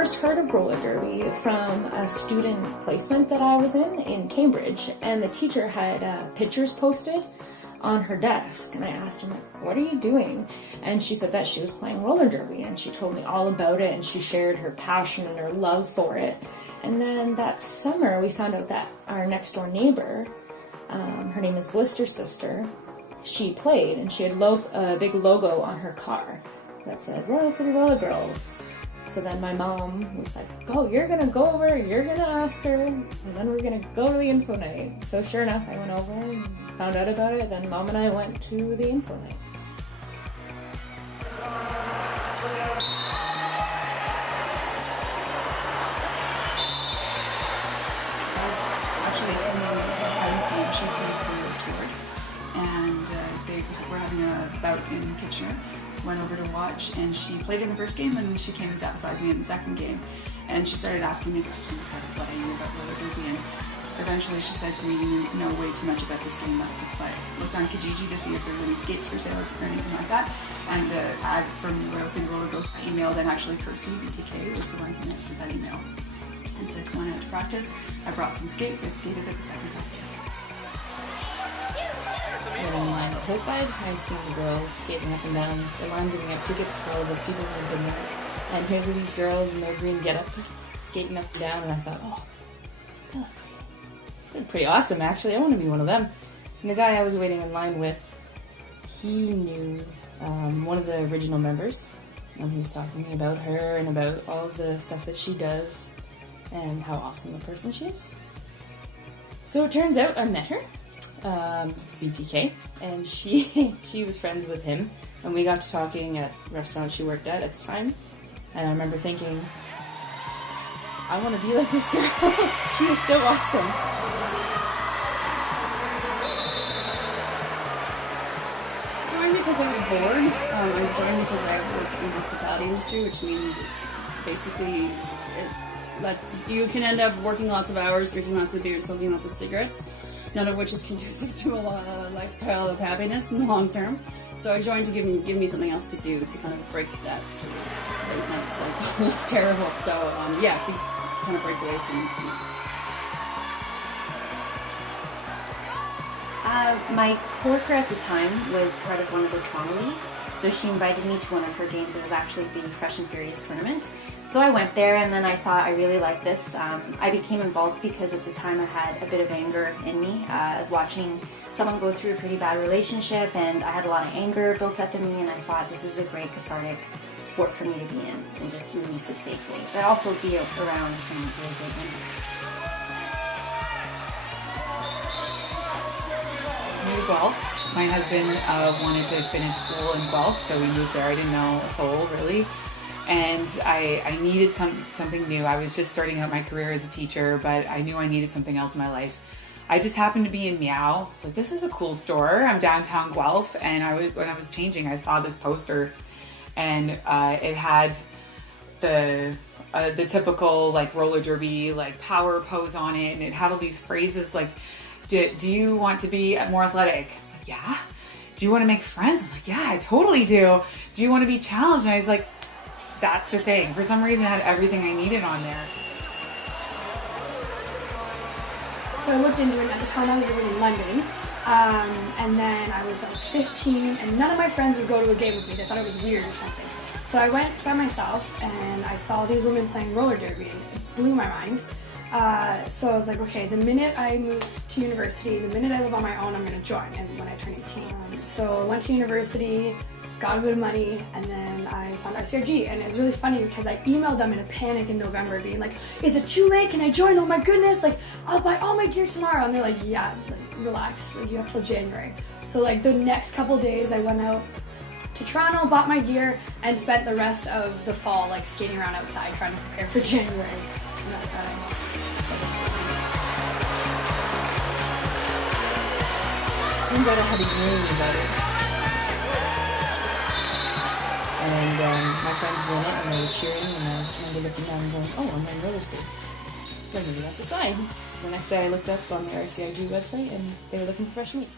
first heard of roller derby from a student placement that I was in Cambridge, and the teacher had pictures posted on her desk, and I asked her, what are you doing? And she said that she was playing roller derby, and she told me all about it, and she shared her passion and her love for it. And then that summer we found out that our next door neighbor, her name is Blister's sister, she played, and she had a big logo on her car that said Royal City Roller Girls. So then my mom was like, oh, you're gonna go over, you're gonna ask her, and then we're gonna go to the info night. So sure enough, I went over and found out about it, then Mom and I went to the info night. I was actually attending a friend's game. She played for Tord, and they were having a bout in Kitchener. Went over to watch, and she played in the first game, and she came and sat beside me in the second game, and she started asking me questions about what I knew about roller derby, and eventually she said to me, you know way too much about this game not to play. Looked on Kijiji to see if there were any skates for sale or anything like that, and the ad from Royal City Roller Girls I emailed, and actually Kirstie, BTK, was the one who answered that email and said, come on out to practice. I brought some skates, I skated at the second practice. When in line at Hillside, I had seen the girls skating up and down the line, giving out tickets for all those people who had been there. And here were these girls in their green getup, skating up and down, and I thought, oh, they're pretty awesome, actually. I want to be one of them. And the guy I was waiting in line with, he knew one of the original members, and he was talking to me about her and about all of the stuff that she does and how awesome a person she is. So it turns out I met her. BTK, and she was friends with him, and we got to talking at a restaurant she worked at the time, and I remember thinking, I want to be like this girl. She is so awesome. I joined because I was bored. I joined because I work in the hospitality industry, which means it's basically you can end up working lots of hours, drinking lots of beer, smoking lots of cigarettes, none of which is conducive to a lifestyle of happiness in the long term. So I joined to give me something else to do to kind of break that sort of late night cycle of terrible. So to kind of break away from that. My coworker at the time was part of one of the Toronto leagues, so she invited me to one of her games. It was actually the Fresh and Furious tournament. So I went there, and then I thought I really liked this. I became involved because at the time I had a bit of anger in me. I was watching someone go through a pretty bad relationship, and I had a lot of anger built up in me, and I thought this is a great cathartic sport for me to be in and just release it safely, but also be around some really good women. To Guelph. My husband wanted to finish school in Guelph, so we moved there. I didn't know a soul, really. And I needed something new. I was just starting out my career as a teacher, but I knew I needed something else in my life. I just happened to be in Meow. I was like, this is a cool store. I'm downtown Guelph, and when I was changing, I saw this poster, and it had the typical like roller derby like power pose on it, and it had all these phrases like, do you want to be more athletic? I was like, yeah. Do you want to make friends? I'm like, yeah, I totally do. Do you want to be challenged? And I was like, that's the thing. For some reason, it had everything I needed on there. So I looked into it. At the time, I was living in London. And then I was like 15, and none of my friends would go to a game with me. They thought it was weird or something. So I went by myself, and I saw these women playing roller derby, and it blew my mind. So I was like, okay, the minute I move to university, the minute I live on my own, I'm going to join, and when I turn 18. So I went to university, got a bit of money, and then I found RCRG, and it was really funny because I emailed them in a panic in November being like, is it too late? Can I join? Oh my goodness, like, I'll buy all my gear tomorrow. And they're like, yeah, like, relax, like, you have till January. So like the next couple days I went out to Toronto, bought my gear, and spent the rest of the fall like skating around outside trying to prepare for January. And that's how I turns out I had a dream about it. And my friends were in it, and they were cheering, and I remember looking down and going, oh, I'm wearing roller skates. Well, maybe that's a sign. So the next day I looked up on the RCIG website, and they were looking for fresh meat.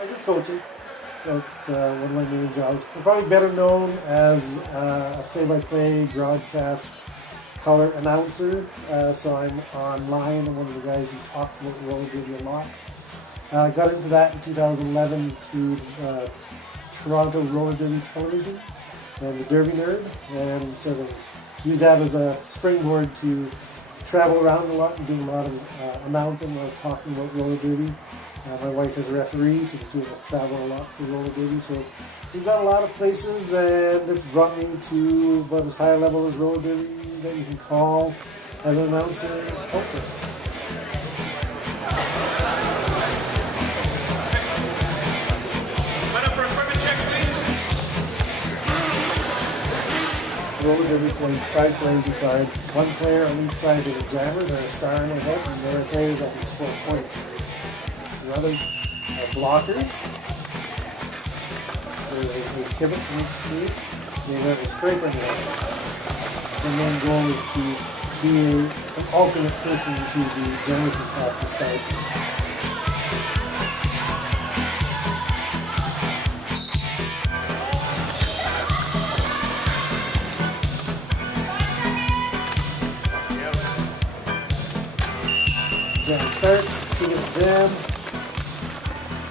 I did coaching. That's one of my main jobs. I'm probably better known as a play-by-play broadcast color announcer. So I'm online. I'm one of the guys who talks about roller derby a lot. I got into that in 2011 through Toronto Roller Derby Television and the Derby Nerd, and sort of use that as a springboard to travel around a lot and do a lot of announcing or talking about roller derby. My wife is a referee, so the two of us travel a lot for roller derby. So we've got a lot of places, and it's brought me to about as high a level as roller derby that you can call as an announcer out there. Roller derby plays 5 players aside. One player on each side is a jammer, they're a star in the head, and the other players that can score points. The others are blockers. There is a pivot from each team. They have a striker in the head. The main goal is to be an alternate person who the jammer can pass the start. Jam starts, 2-minute jam.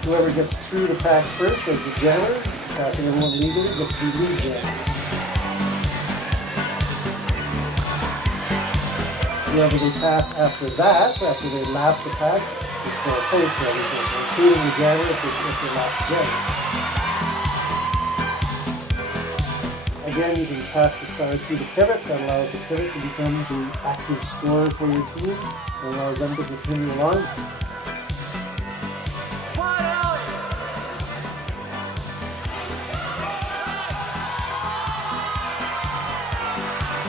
Whoever gets through the pack first as the jammer, passing everyone legally, gets the lead jam. Whoever they pass after that, after they lap the pack, they score a point for every person, including the jammer if they lap the jammer. Again, you can pass the star through the pivot. That allows the pivot to become the active scorer for your team and allows them to continue along.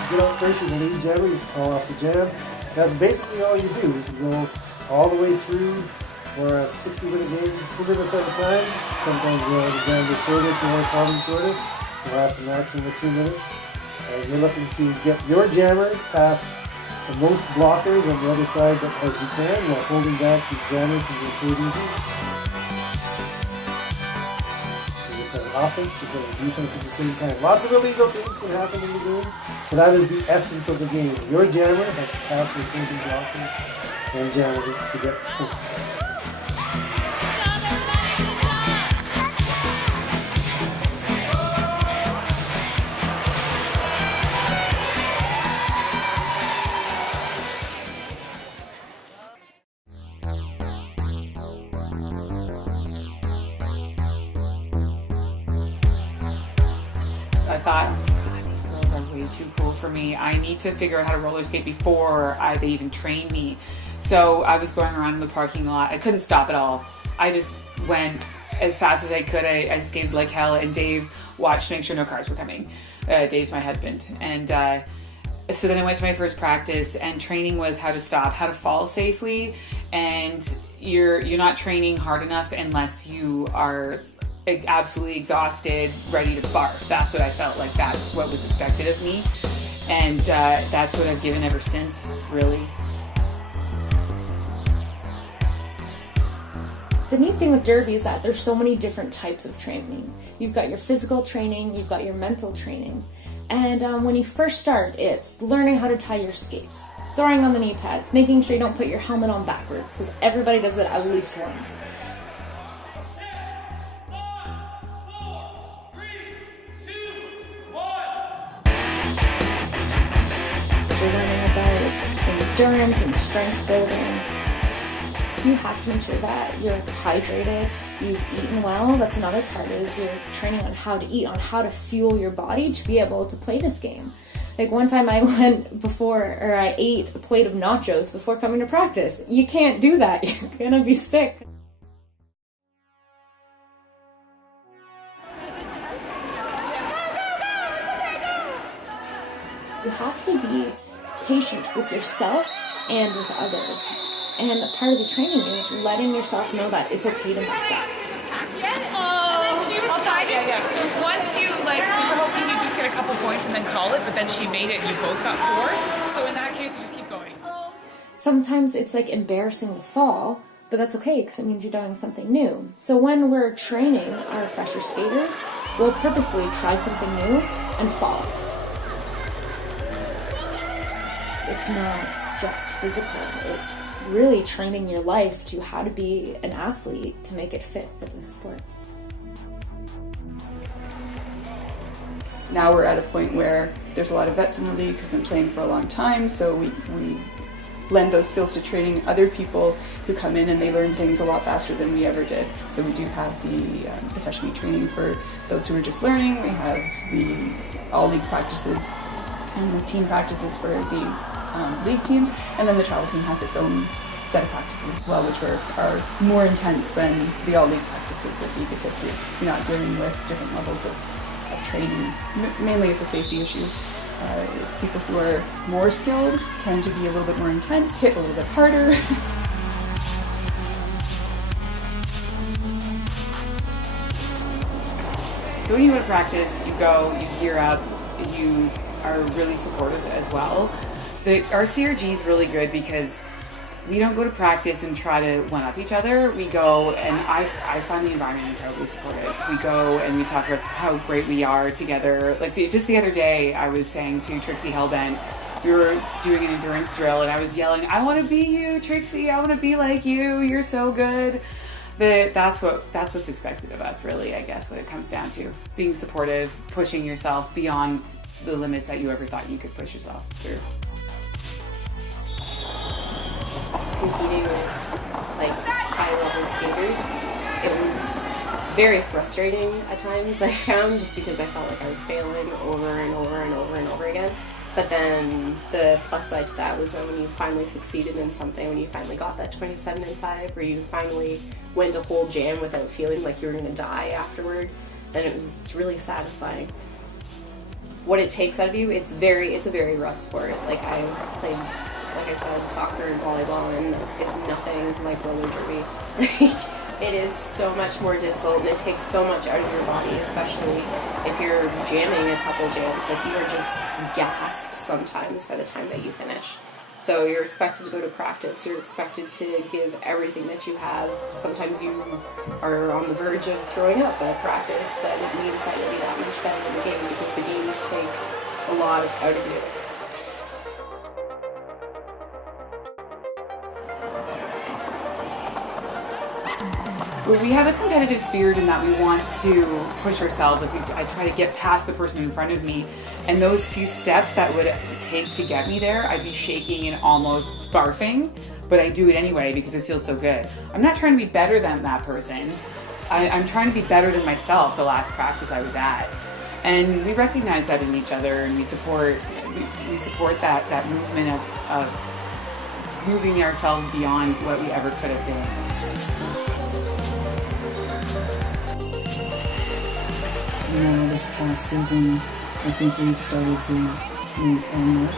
Get out first, you're the lead jammer, you can call off the jam. That's basically all you do. You can go all the way through for a 60-minute game, 2 minutes at a time. Sometimes the jams are shorter if you want to call them shorter. They last a maximum of 2 minutes. And you're looking to get your jammer past the most blockers on the other side as you can while holding back the jammer from the opposing team. You're playing offense, you're playing defense at the same time. Lots of illegal things can happen in the game, but that is the essence of the game. Your jammer has to pass the opposing blockers and jammers to get points. I thought, oh my God, these girls are way too cool for me. I need to figure out how to roller skate before they even train me. So I was going around in the parking lot. I couldn't stop at all. I just went as fast as I could. I skated like hell, and Dave watched to make sure no cars were coming. Dave's my husband. And so then I went to my first practice, and training was how to stop, how to fall safely. And you're not training hard enough unless you are absolutely exhausted, ready to barf. That's what I felt like. That's what was expected of me. And that's what I've given ever since, really. The neat thing with derby is that there's so many different types of training. You've got your physical training, you've got your mental training. And when you first start, it's learning how to tie your skates, throwing on the knee pads, making sure you don't put your helmet on backwards, because everybody does that at least once. You're learning about endurance and strength building. So you have to make sure that you're hydrated, you've eaten well. That's another part, is you're training on how to eat, on how to fuel your body to be able to play this game. Like one time I ate a plate of nachos before coming to practice. You can't do that. You're gonna be sick. You have to be patient with yourself and with others. And part of the training is letting yourself know that it's okay to mess up. And then she was tied. Yeah. Once we were hoping you'd just get a couple points and then call it, but then she made it and you both got 4. So in that case, you just keep going. Sometimes it's like embarrassing to fall, But that's okay, because it means you're doing something new. So when we're training our fresher skaters, we'll purposely try something new and fall. It's not just physical. It's really training your life to how to be an athlete to make it fit for the sport. Now we're at a point where there's a lot of vets in the league who've been playing for a long time, so we lend those skills to training other people who come in and they learn things a lot faster than we ever did. So we do have the freshman training for those who are just learning. We have the all-league practices and the team practices for the league teams, and then the travel team has its own set of practices as well, which are more intense than the all-league practices would be, because you're not dealing with different levels of training. Mainly it's a safety issue. People who are more skilled tend to be a little bit more intense, hit a little bit harder. So when you go to practice, you go, you gear up, you are really supportive as well. Our CRG is really good because we don't go to practice and try to one-up each other. We go, and I find the environment incredibly supportive. We go and we talk about how great we are together. Like just the other day, I was saying to Trixie Hellbent, we were doing an endurance drill, and I was yelling, "I want to be you, Trixie. I want to be like you. You're so good." That's what's expected of us, really. I guess what it comes down to: being supportive, pushing yourself beyond the limits that you ever thought you could push yourself through. Competing with high-level skaters, it was very frustrating at times, I found, just because I felt like I was failing over and over and over and over again. But then the plus side to that was that when you finally succeeded in something, when you finally got that 27-5, or you finally went a whole jam without feeling like you were going to die afterward, then it's really satisfying. What it takes out of you, it's a very rough sport. Like, I've played, like I said, soccer and volleyball, and it's nothing like roller derby. It is so much more difficult, and it takes so much out of your body, especially if you're jamming a couple jams. Like, you are just gassed sometimes by the time that you finish. So you're expected to go to practice, you're expected to give everything that you have. Sometimes you are on the verge of throwing up at practice, but it means that you'll be that much better in the game, because the games take a lot out of you. We have a competitive spirit in that we want to push ourselves. I try to get past the person in front of me, and those few steps that would take to get me there, I'd be shaking and almost barfing, but I do it anyway because it feels so good. I'm not trying to be better than that person. I'm trying to be better than myself the last practice I was at. And we recognize that in each other, and we support that movement of moving ourselves beyond what we ever could have been. This past season, I think we've started to make our mark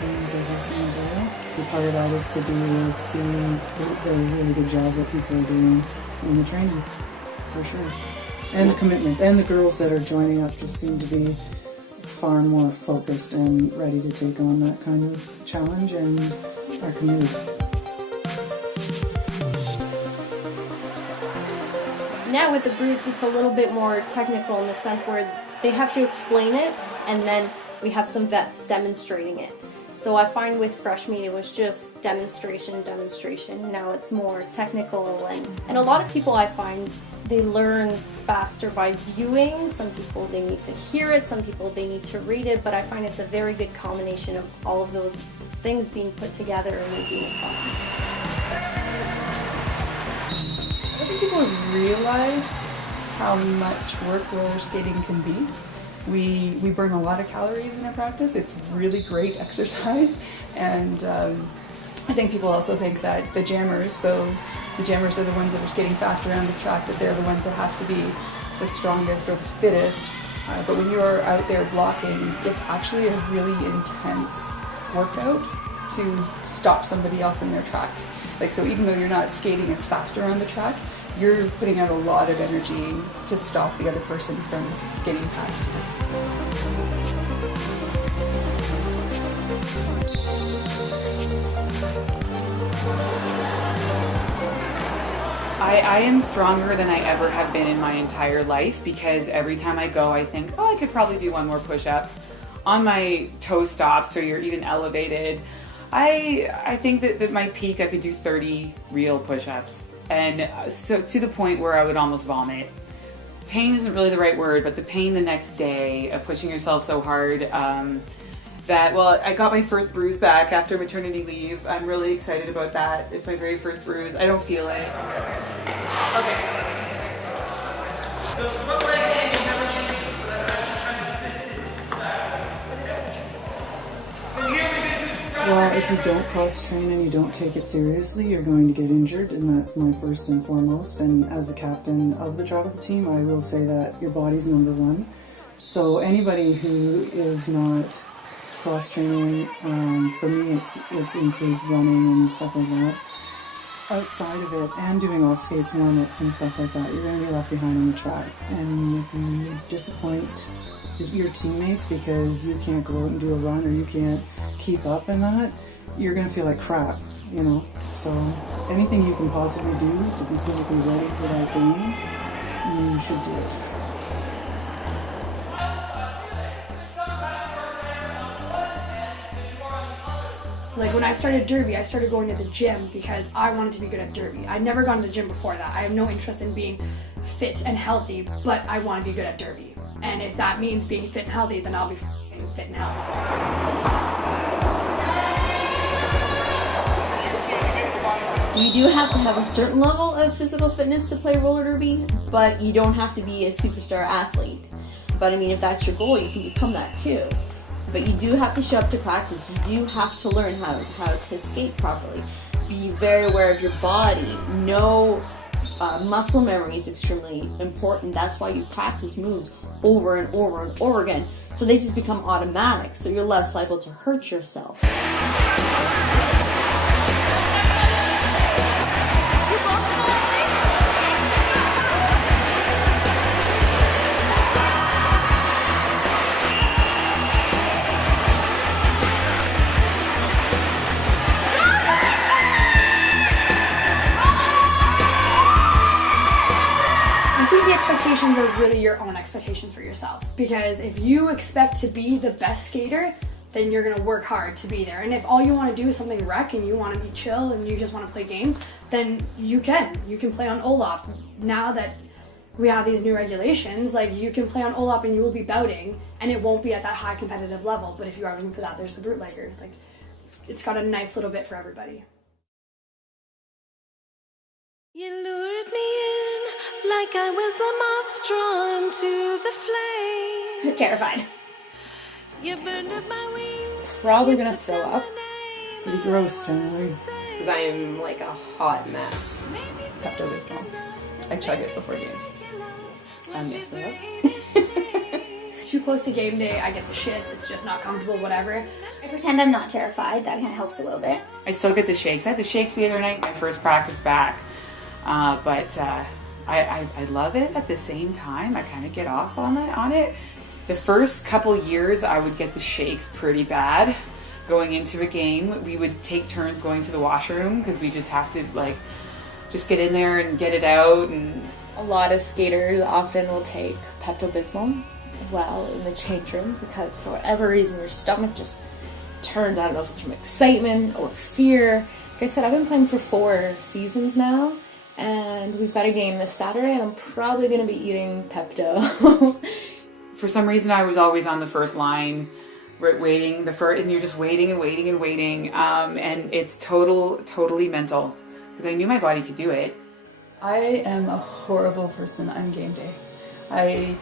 as a wrestling player. The part of that is to do with the really good job that people are doing in the training, for sure. And the commitment. And the girls that are joining up just seem to be far more focused and ready to take on that kind of challenge and are committed. Now with the brutes, it's a little bit more technical in the sense where they have to explain it, and then we have some vets demonstrating it. So I find with fresh meat, it was just demonstration. Now it's more technical, and a lot of people I find, they learn faster by viewing. Some people, they need to hear it. Some people, they need to read it. But I find it's a very good combination of all of those things being put together and making it fun. I think people realize how much work roller skating can be. We burn a lot of calories in our practice. It's really great exercise, and I think people also think that the jammers, so the jammers are the ones that are skating fast around the track, that they're the ones that have to be the strongest or the fittest. But when you're out there blocking, it's actually a really intense workout to stop somebody else in their tracks. Like, so even though you're not skating as fast around the track, you're putting out a lot of energy to stop the other person from skating past you. I am stronger than I ever have been in my entire life because every time I go, I think, oh, I could probably do one more push-up. On my toe stops, or you're even elevated, I think that my peak, I could do 30 real push-ups. And so to the point where I would almost vomit. Pain isn't really the right word, but the pain the next day of pushing yourself so hard, I got my first bruise back after maternity leave. I'm really excited about that. It's my very first bruise. I don't feel it. Okay. Well, if you don't cross-train and you don't take it seriously, you're going to get injured, and that's my first and foremost. And as the captain of the travel team, I will say that your body's number one. So anybody who is not cross-training, for me it includes running and stuff like that. Outside of it, and doing off-skates, warm-ups and stuff like that, you're going to be left behind on the track. And if you disappoint your teammates because you can't go out and do a run or you can't keep up in that, you're going to feel like crap, you know. So anything you can possibly do to be physically ready for that game, you should do it. Like when I started Derby, I started going to the gym because I wanted to be good at Derby. I'd never gone to the gym before that. I have no interest in being fit and healthy, but I want to be good at Derby. And if that means being fit and healthy, then I'll be fit and healthy. You do have to have a certain level of physical fitness to play roller derby, but you don't have to be a superstar athlete. But I mean, if that's your goal, you can become that too. But you do have to show up to practice. You do have to learn how to skate properly. Be very aware of your body. Know muscle memory is extremely important. That's why you practice moves over and over and over again. So they just become automatic. So you're less liable to hurt yourself. Expectations are really your own expectations for yourself, because if you expect to be the best skater, then you're going to work hard to be there. And if all you want to do is something rec and you want to be chill and you just want to play games, then you can play on Olaf. Now that we have these new regulations, like you can play on Olaf and you will be bouting and it won't be at that high competitive level. But if you are looking for that, there's the bootleggers. Like it's got a nice little bit for everybody. You lured me in like I was a moth drawn to the flame. I'm terrified. You burned up my wings. Probably gonna throw up. Pretty gross, generally. Because I am like a hot mess. Pepto-Bismol. I chug it before games. I'm gonna throw up. Too close to game day, I get the shits. It's just not comfortable, whatever. I pretend I'm not terrified. That kind of helps a little bit. I still get the shakes. I had the shakes the other night, my first practice back. But I love it at the same time. I kind of get off on it. The first couple years, I would get the shakes pretty bad. Going into a game, we would take turns going to the washroom because we just have to just get in there and get it out. And a lot of skaters often will take Pepto-Bismol while in the change room because for whatever reason your stomach just turned. I don't know if it's from excitement or fear. Like I said, I've been playing for 4 seasons now. And we've got a game this Saturday, and I'm probably going to be eating Pepto. For some reason, I was always on the first line, waiting, and you're just waiting and waiting and waiting. And it's totally mental, because I knew my body could do it. I am a horrible person on game day. I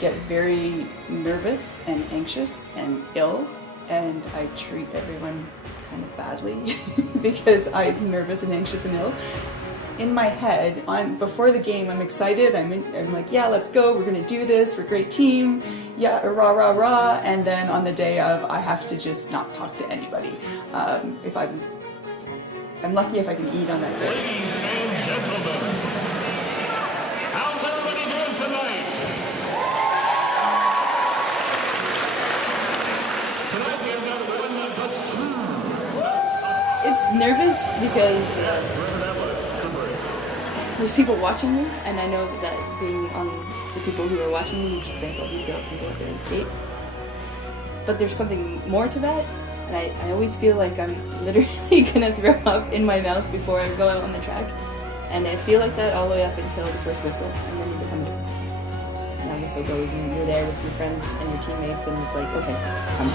get very nervous and anxious and ill, and I treat everyone kind of badly because I'm nervous and anxious and ill. In my head, before the game, I'm excited. I'm like, yeah, let's go. We're gonna do this. We're a great team. Yeah, rah rah rah. And then on the day of, I have to just not talk to anybody. If I'm lucky if I can eat on that day. Ladies and gentlemen, how's everybody doing tonight? Tonight we have got one that puts two. It's nervous because there's people watching you, and I know that being on the people who are watching you, you just think, oh, these girls can go out there and skate. But there's something more to that, and I always feel like I'm literally gonna throw up in my mouth before I go out on the track. And I feel like that all the way up until the first whistle, and then you become a different person. And that whistle goes, and you're there with your friends and your teammates, and it's like, okay, I'm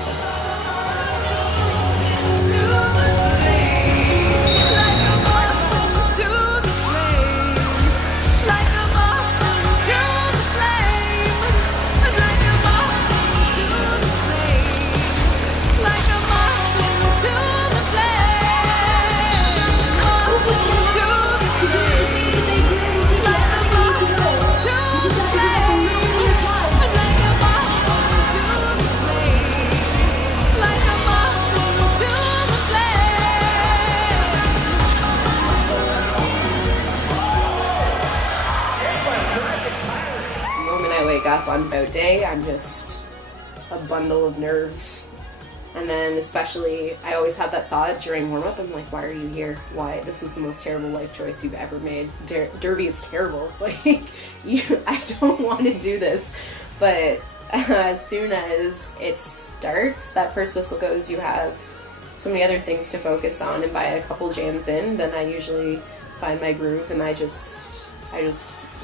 up on boat day, I'm just a bundle of nerves. And then especially, I always have that thought during warm-up, I'm like, why are you here? Why? This was the most terrible life choice you've ever made. Derby is terrible. Like, I don't want to do this. But as soon as it starts, that first whistle goes, you have so many other things to focus on, and by a couple jams in, then I usually find my groove, and I just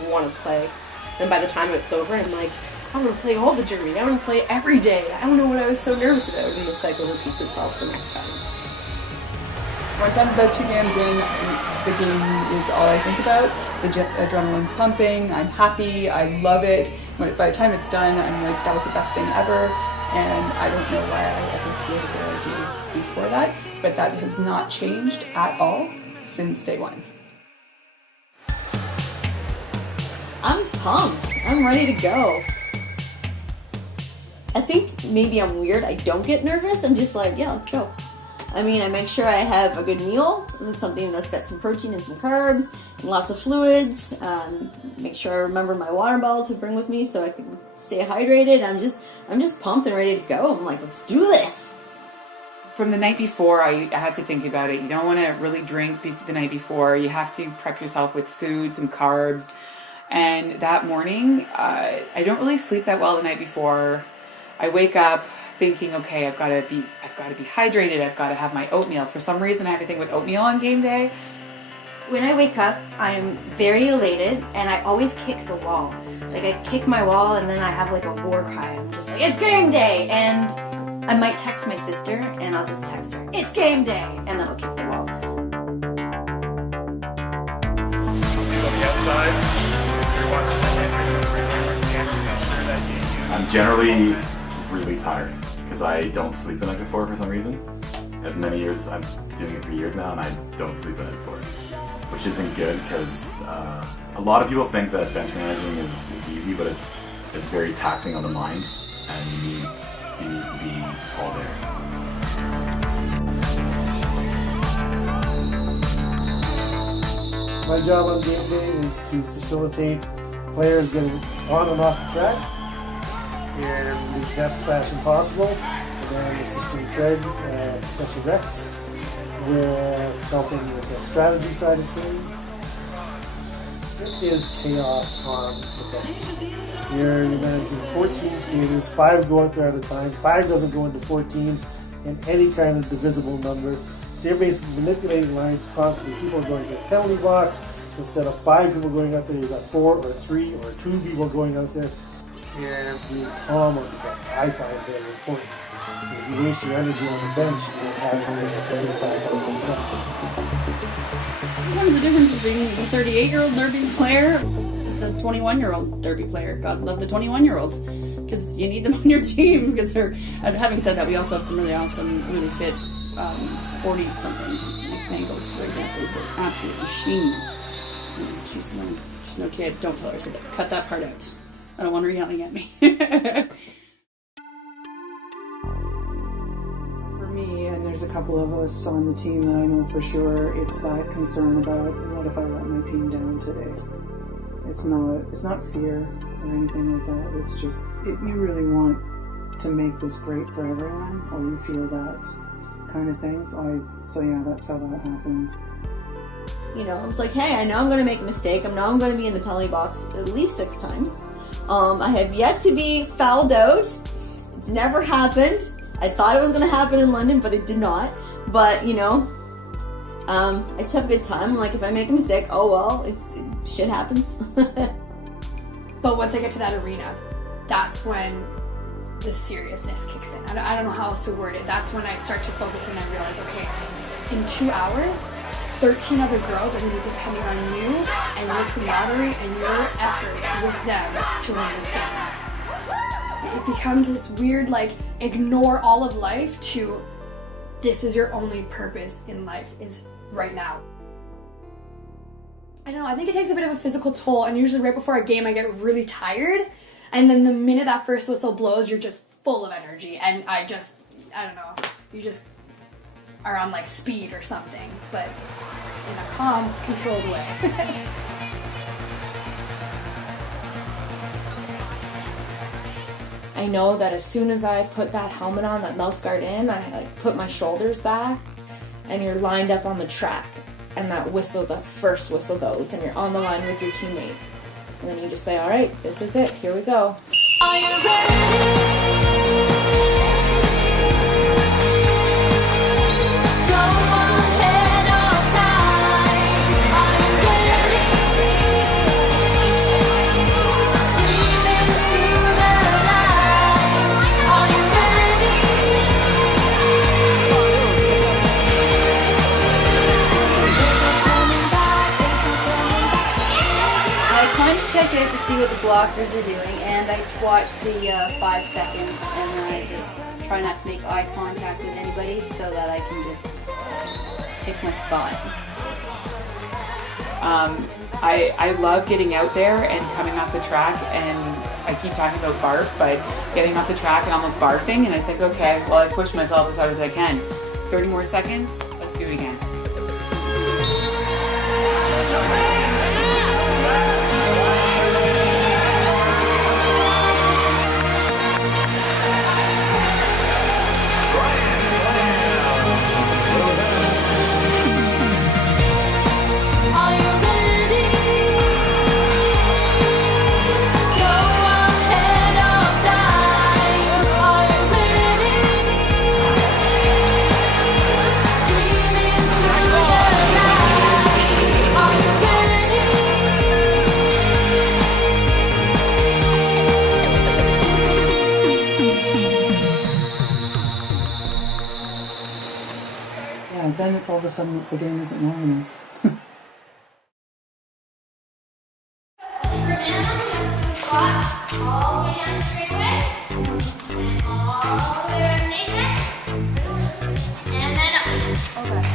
want to play. Then by the time it's over, I'm like, I want to play all the Derby. I want to play every day. I don't know what I was so nervous about, and the cycle repeats itself the next time. Once I'm about 2 games in, the game is all I think about. The adrenaline's pumping, I'm happy, I love it. By the time it's done, I'm like, that was the best thing ever, and I don't know why I ever feel the way I do before that, but that has not changed at all since day one. I'm pumped. I'm ready to go. I think maybe I'm weird. I don't get nervous. I'm just like, yeah, let's go. I mean, I make sure I have a good meal. This is something that's got some protein and some carbs and lots of fluids. Make sure I remember my water bottle to bring with me so I can stay hydrated. I'm just pumped and ready to go. I'm like, let's do this. From the night before, I had to think about it. You don't want to really drink the night before. You have to prep yourself with food, some carbs. And that morning, I don't really sleep that well the night before. I wake up thinking, okay, I've got to be hydrated. I've got to have my oatmeal. For some reason, I have to think with oatmeal on game day. When I wake up, I'm very elated, and I always kick the wall. Like, I kick my wall, and then I have like a war cry. I'm just like, it's game day! And I might text my sister, and I'll just text her, it's game day! And then I'll kick the wall. On the outsides. I'm generally really tired because I don't sleep the night before for some reason. As many years, I'm doing it for years now, and I don't sleep the night before, which isn't good because a lot of people think that bench managing is easy, but it's very taxing on the mind, and you need to be all there. My job on game day is to facilitate players getting on and off the track in the best fashion possible. And then assisting Craig, Professor Rex, with helping with the strategy side of things. It is chaos on the bench. You're managing 14 skaters, 5 go out there at a time, 5 doesn't go into 14 in any kind of divisible number. So you're basically manipulating lines constantly. People are going to the penalty box. Instead of 5 people going out there, you've got 4 or 3 or 2 people going out there. And being calm on the bench, I find very important. Because if you waste your energy on the bench, you don't have energy to get back on the track. Sometimes the difference is being the 38-year-old Derby player is the 21-year-old Derby player. God love the 21-year-olds. Because you need them on your team. Because they're, having said that, we also have some really awesome, really fit 40-somethings. Like Mangles, for example, is an absolute machine. She's no kid. Don't tell her I said that. Cut that part out. I don't want her yelling at me. For me, and there's a couple of us on the team that I know for sure, it's that concern about what if I let my team down today. It's not fear or anything like that. It's just you really want to make this great for everyone, or you feel that kind of thing. So yeah, that's how that happens. You know, I was like, hey, I know I'm going to make a mistake. I know I'm going to be in the penalty box at least 6 times. I have yet to be fouled out. It's never happened. I thought it was going to happen in London, but it did not. But, you know, I just have a good time. I'm like, if I make a mistake, oh well, shit happens. But once I get to that arena, that's when the seriousness kicks in. I don't know how else to word it. That's when I start to focus and I realize, okay, in 2 hours, 13 other girls are going to be depending on you and your camaraderie and your effort with them to win this game. It becomes this weird, like, ignore all of life to this is your only purpose in life is right now. I don't know, I think it takes a bit of a physical toll, and usually right before a game I get really tired, and then the minute that first whistle blows, you're just full of energy, and I don't know, you just are on like speed or something, but in a calm, controlled way. I know that as soon as I put that helmet on, that mouth guard in, I like put my shoulders back, and you're lined up on the track, and that whistle, the first whistle goes, and you're on the line with your teammate. And then you just say, all right, this is it, here we go. Are you ready? Check it to see what the blockers are doing, and I watch the 5 seconds, and then I just try not to make eye contact with anybody so that I can just pick my spot. I love getting out there and coming off the track, and I keep talking about barf, but getting off the track and almost barfing, and I think, okay, well, I pushed myself as hard as I can. 30 more seconds, let's do it again. Then it's all of a sudden the game isn't long enough.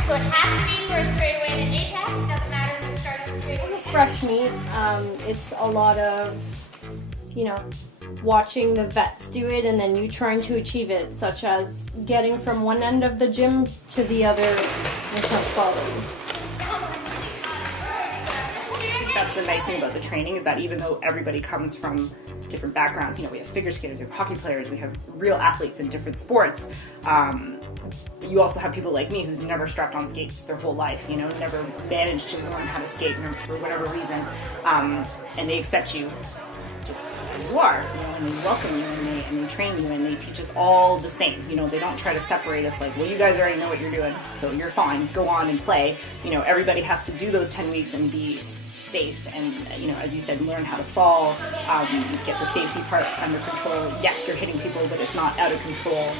So it has to be for a straightaway and an apex. It doesn't matter if you're starting straightaway. Fresh meat. It's a lot of, you know, watching the vets do it and then you trying to achieve it, such as getting from one end of the gym to the other without falling. That's the nice thing about the training, is that even though everybody comes from different backgrounds, you know, we have figure skaters, we have hockey players, we have real athletes in different sports. You also have people like me who's never strapped on skates their whole life, you know, never managed to learn how to skate for whatever reason, and they accept you just as you are, you know, and they welcome you and they train you and they teach us all the same. You know, they don't try to separate us like, well, you guys already know what you're doing, so you're fine, go on and play. You know, everybody has to do those 10 weeks and be safe and, you know, as you said, learn how to fall, get the safety part under control. Yes, you're hitting people, but it's not out of control.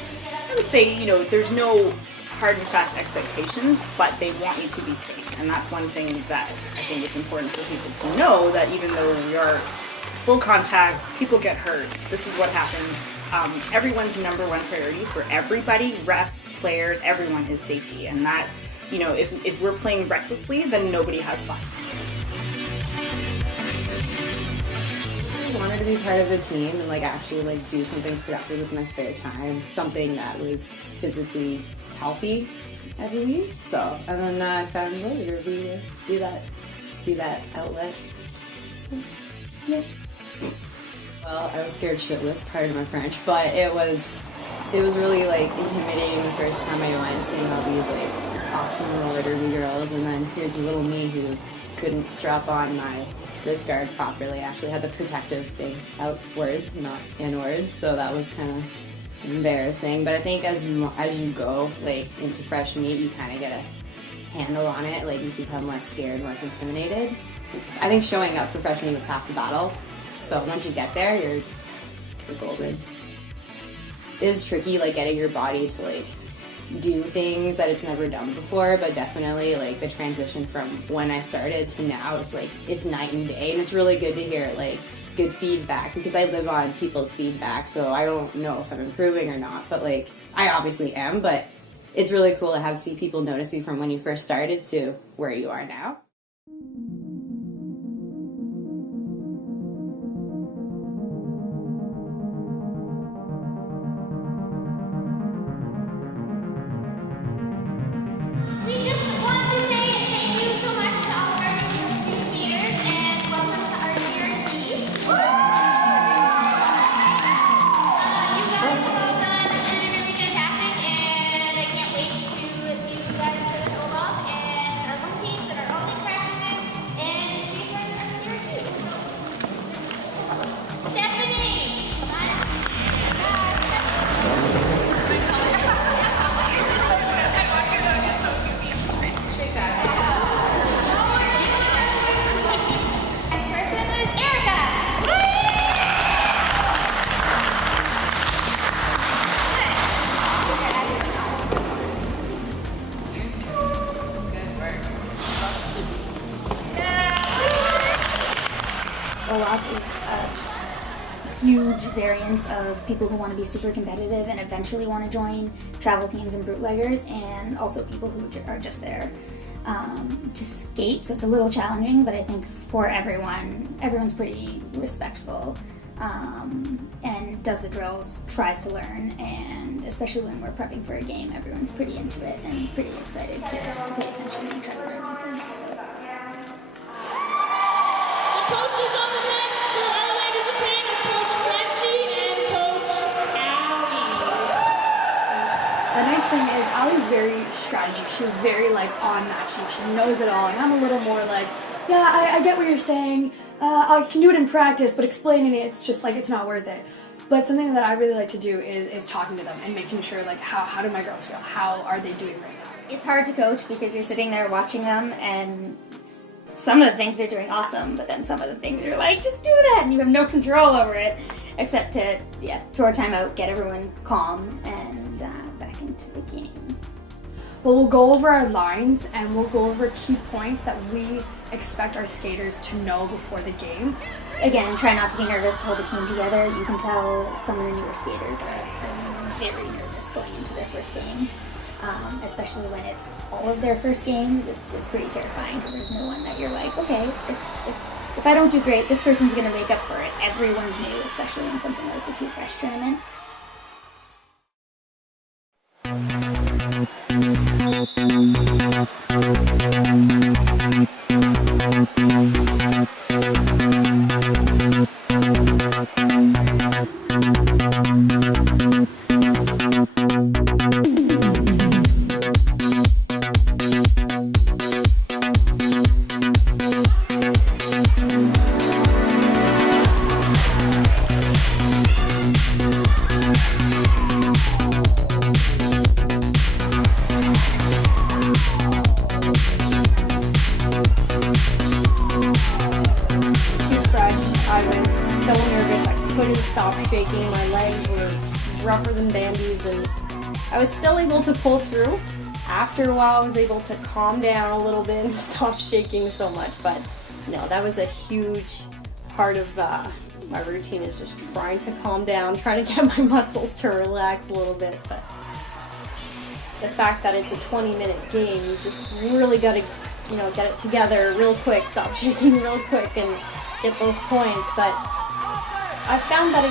I would say, you know, there's no hard and fast expectations, but they want you to be safe. And that's one thing that I think it's important for people to know, that even though we are full contact, people get hurt. This is what happened. Everyone's number one priority for everybody, refs, players, everyone, is safety. And that, you know, if we're playing recklessly, then nobody has fun. I wanted to be part of a team and like actually like do something productive with my spare time, something that was physically healthy, I believe. So, and then I found roller derby to be that outlet. So, yeah. Well, I was scared shitless, pardon my French, but it was really like intimidating the first time I went, seeing all these like awesome roller derby girls, and then here's a little me who couldn't strap on my wrist guard properly. I actually had the protective thing outwards, not inwards, so that was kind of embarrassing. But I think as you go like into fresh meet, you kind of get a handle on it. Like you become less scared, less intimidated. I think showing up for fresh meet was half the battle. So once you get there, you're golden. It is tricky, like getting your body to like do things that it's never done before, but definitely like the transition from when I started to now, it's like it's night and day, and it's really good to hear like good feedback because I live on people's feedback, so I don't know if I'm improving or not, but like I obviously am, but it's really cool to see people notice you from when you first started to where you are now. Huge variance of people who want to be super competitive and eventually want to join travel teams and bootleggers, and also people who are just there to skate. So it's a little challenging, but I think for everyone's pretty respectful and does the drills, tries to learn, and especially when we're prepping for a game, everyone's pretty into it and pretty excited to pay attention and try to learn new things. So. The nice thing is Allie's very strategy. She's very like on that. She knows it all, and I'm a little more like, yeah, I get what you're saying. I can do it in practice, but explaining it, it's just like it's not worth it. But something that I really like to do is talking to them and making sure like how do my girls feel? How are they doing right now? It's hard to coach because you're sitting there watching them, and some of the things they're doing awesome, but then some of the things you're like, just do that, and you have no control over it, except to throw a timeout, get everyone calm, and back into the game. Well, we'll go over our lines and we'll go over key points that we expect our skaters to know before the game. Again, try not to be nervous to hold the team together. You can tell some of the newer skaters are very nervous going into their first games, especially when it's all of their first games. It's pretty terrifying because there's no one that you're like, okay, if I don't do great, this person's going to make up for it. Everyone's new, especially in something like the Too Fresh tournament. I was still able to pull through. After a while I was able to calm down a little bit and stop shaking so much, but no, that was a huge part of my routine, is just trying to calm down, trying to get my muscles to relax a little bit. But the fact that it's a 20-minute game, you just really got to, get it together real quick, stop shaking real quick and get those points. But I found that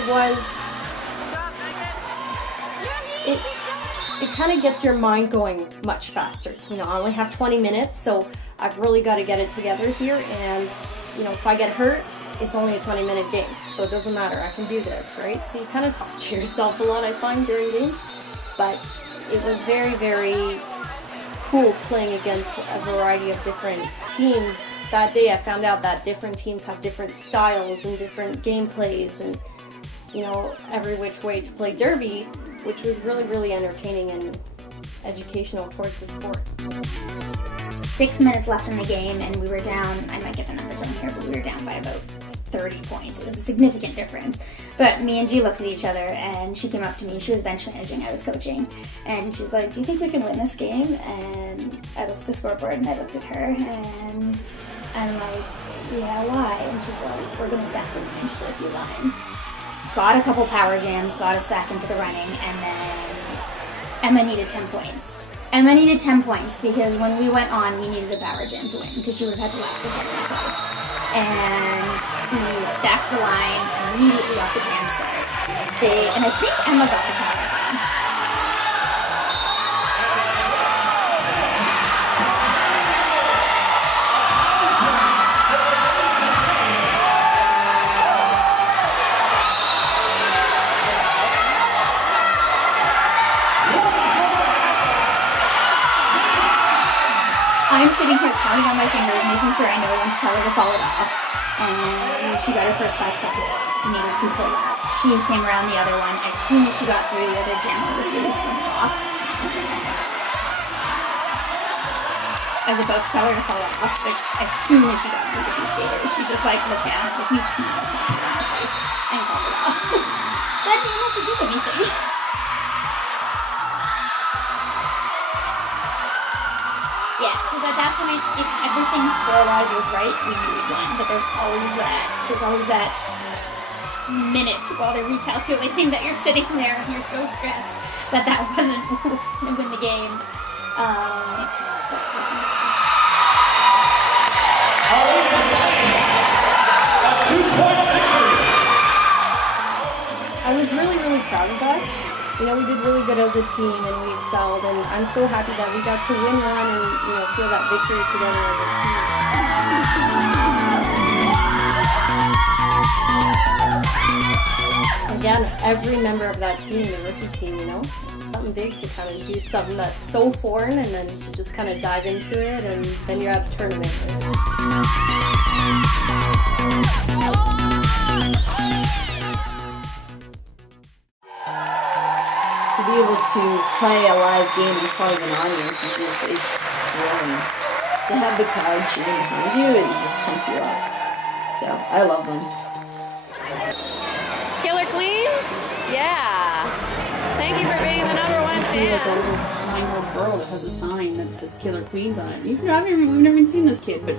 it kind of gets your mind going much faster. I only have 20 minutes, so I've really got to get it together here, and if I get hurt, it's only a 20-minute game, so it doesn't matter, I can do this, right? So you kind of talk to yourself a lot, I find, during games, but it was very, very cool playing against a variety of different teams. That day I found out that different teams have different styles and different gameplays and, you know, every which way to play derby, which was really, really entertaining and educational towards the sport. 6 minutes left in the game, and we were down, I might get the numbers wrong here, but we were down by about 30 points. It was a significant difference. But me and G looked at each other, and she came up to me. She was bench managing, I was coaching. And she's like, do you think we can win this game? And I looked at the scoreboard, and I looked at her, and I'm like, yeah, why? And she's like, we're going to stack the lines for a few lines. Got a couple power jams, got us back into the running, and then Emma needed 10 points. Emma needed 10 points because when we went on, we needed a power jam to win because she would have had to lap the jam twice. And we stacked the line immediately off the jam start. And I think Emma got the power jam. I'm sitting here counting on my fingers, making sure I know when to tell her to call it off. And she got her first 5 points. She needed 2 full laps. She came around the other one. As soon as she got through the other jam, I was really swimming off. I was about to tell her to call it off, but as soon as she got through the 2 skaters, she just like looked down with a huge smile across her face and called it off. So I didn't have to do anything. Yeah, because at that point, if everything score-wise was right, we knew we won. But there's always that minute while they're recalculating that you're sitting there and you're so stressed that wasn't what was going to win the game. I was really, really proud of us. You know, we did really good as a team and we excelled, and I'm so happy that we got to win one and, you know, feel that victory together as a team. Again, every member of that team, the rookie team, you know, it's something big to kind of do something that's so foreign and then to just kind of dive into it, and then you're at a tournament. To be able to play a live game in front of an audience is just, it's thrilling. To have the crowd cheering behind you, it just pumps you up. So, I love them. Killer Queens? Yeah. Thank you for being the #1 See like a little 9-year-old girl that has a sign that says Killer Queens on it. We've never even seen this kid, but,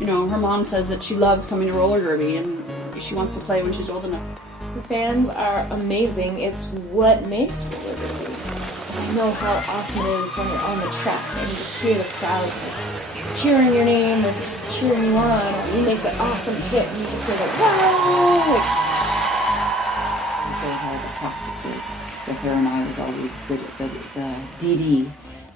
you know, her mom says that she loves coming to roller derby and she wants to play when she's old enough. The fans are amazing. It's what makes roller derby. I know how awesome it is when you're on the track and you just hear the crowd like, cheering your name or just cheering you on, or you make an awesome hit and you just hear like, whoa! They had the practices with her, and I was always the DD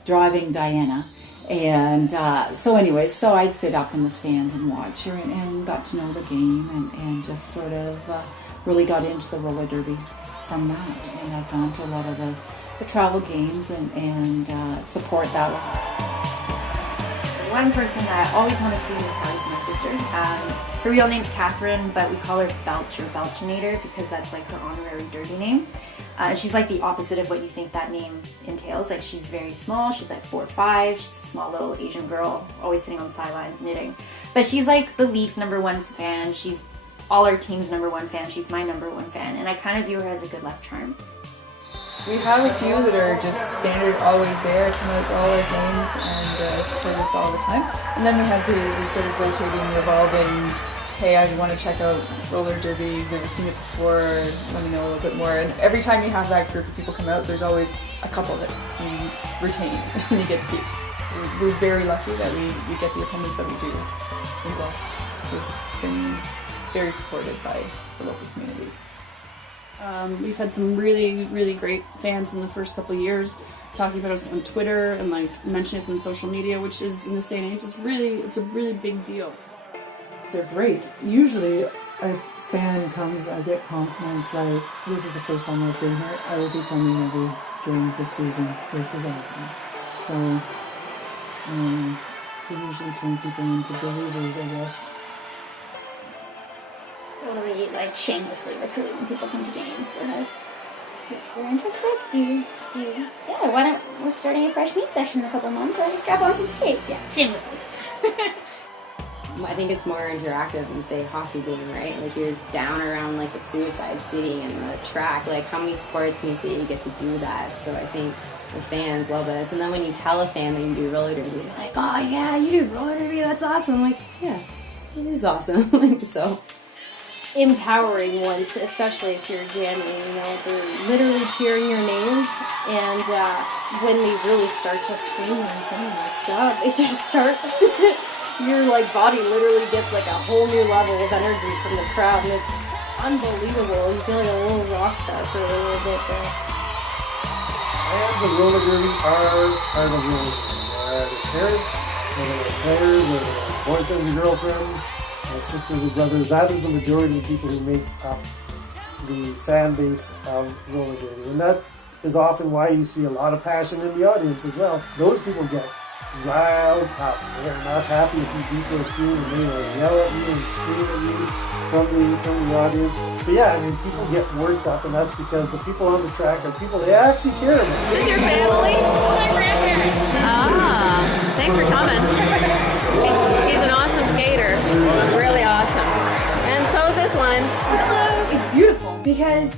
driving Diana. And so I'd sit up in the stands and watch her and got to know the game and just sort of really got into the roller derby from that. And I've gone to a lot of the travel games and support that one. One person that I always want to see in the crowd is my sister. Her real name's Catherine, but we call her Belch or Belchinator because that's like her honorary derby name. She's like the opposite of what you think that name entails. Like, she's very small, she's like 4'5", she's a small little Asian girl, always sitting on the sidelines knitting. But she's like the league's #1 fan, she's all our team's #1 fan, she's my #1 fan, and I kind of view her as a good luck charm. We have a few that are just standard, always there, come out to all our games and support us all the time. And then we have the sort of rotating, evolving, hey, I want to check out roller derby, never seen it before, let me know a little bit more. And every time you have that group of people come out, there's always a couple that you retain and you get to keep. We're very lucky that we get the attendance that we do in Guelph. We've been very supported by the local community. We've had some really, really great fans in the first couple of years talking about us on Twitter and like mentioning us on social media, which is in this day and age it's a really big deal. They're great. Usually a fan comes, I get compliments like, this is the first time I've been here, I will be coming every game this season, this is awesome. So We usually turn people into believers, I guess. Totally, like, shamelessly recruiting people come to games. Whereas, if you're interested, yeah, why don't, we're starting a fresh meat session in a couple months, why don't you strap on some skates? Yeah, shamelessly. I think it's more interactive than, say, hockey game, right? Like, you're down around, like, the suicide seating and the track. Like, how many sports can you say you get to do that? So I think the fans love this. And then when you tell a fan that you do roller derby, they're like, oh, yeah, you do roller derby, that's awesome. I'm like, yeah, it is awesome. Like, so... empowering ones, especially if you're jamming, you know, they're literally cheering your name, and when they really start to scream, like, oh my god, they just start, your, like, body literally gets, like, a whole new level of energy from the crowd, and it's unbelievable. You feel like a little rock star for a little bit there. Fans of roller derby are part of roller derby. Their parents, whether they're players, whether they're boyfriends or girlfriends, sisters or brothers, that is the majority of people who make up the fan base of roller derby. And that is often why you see a lot of passion in the audience as well. Those people get riled up. They're not happy if you beat their team, and they will yell at you and scream at you from the audience. But yeah, I mean, people get worked up, and that's because the people on the track are people they actually care about. Is this your family? My grandparents. Ah, thanks for coming. She's an awesome skater. Really awesome. And so is this one. Hello. It's beautiful because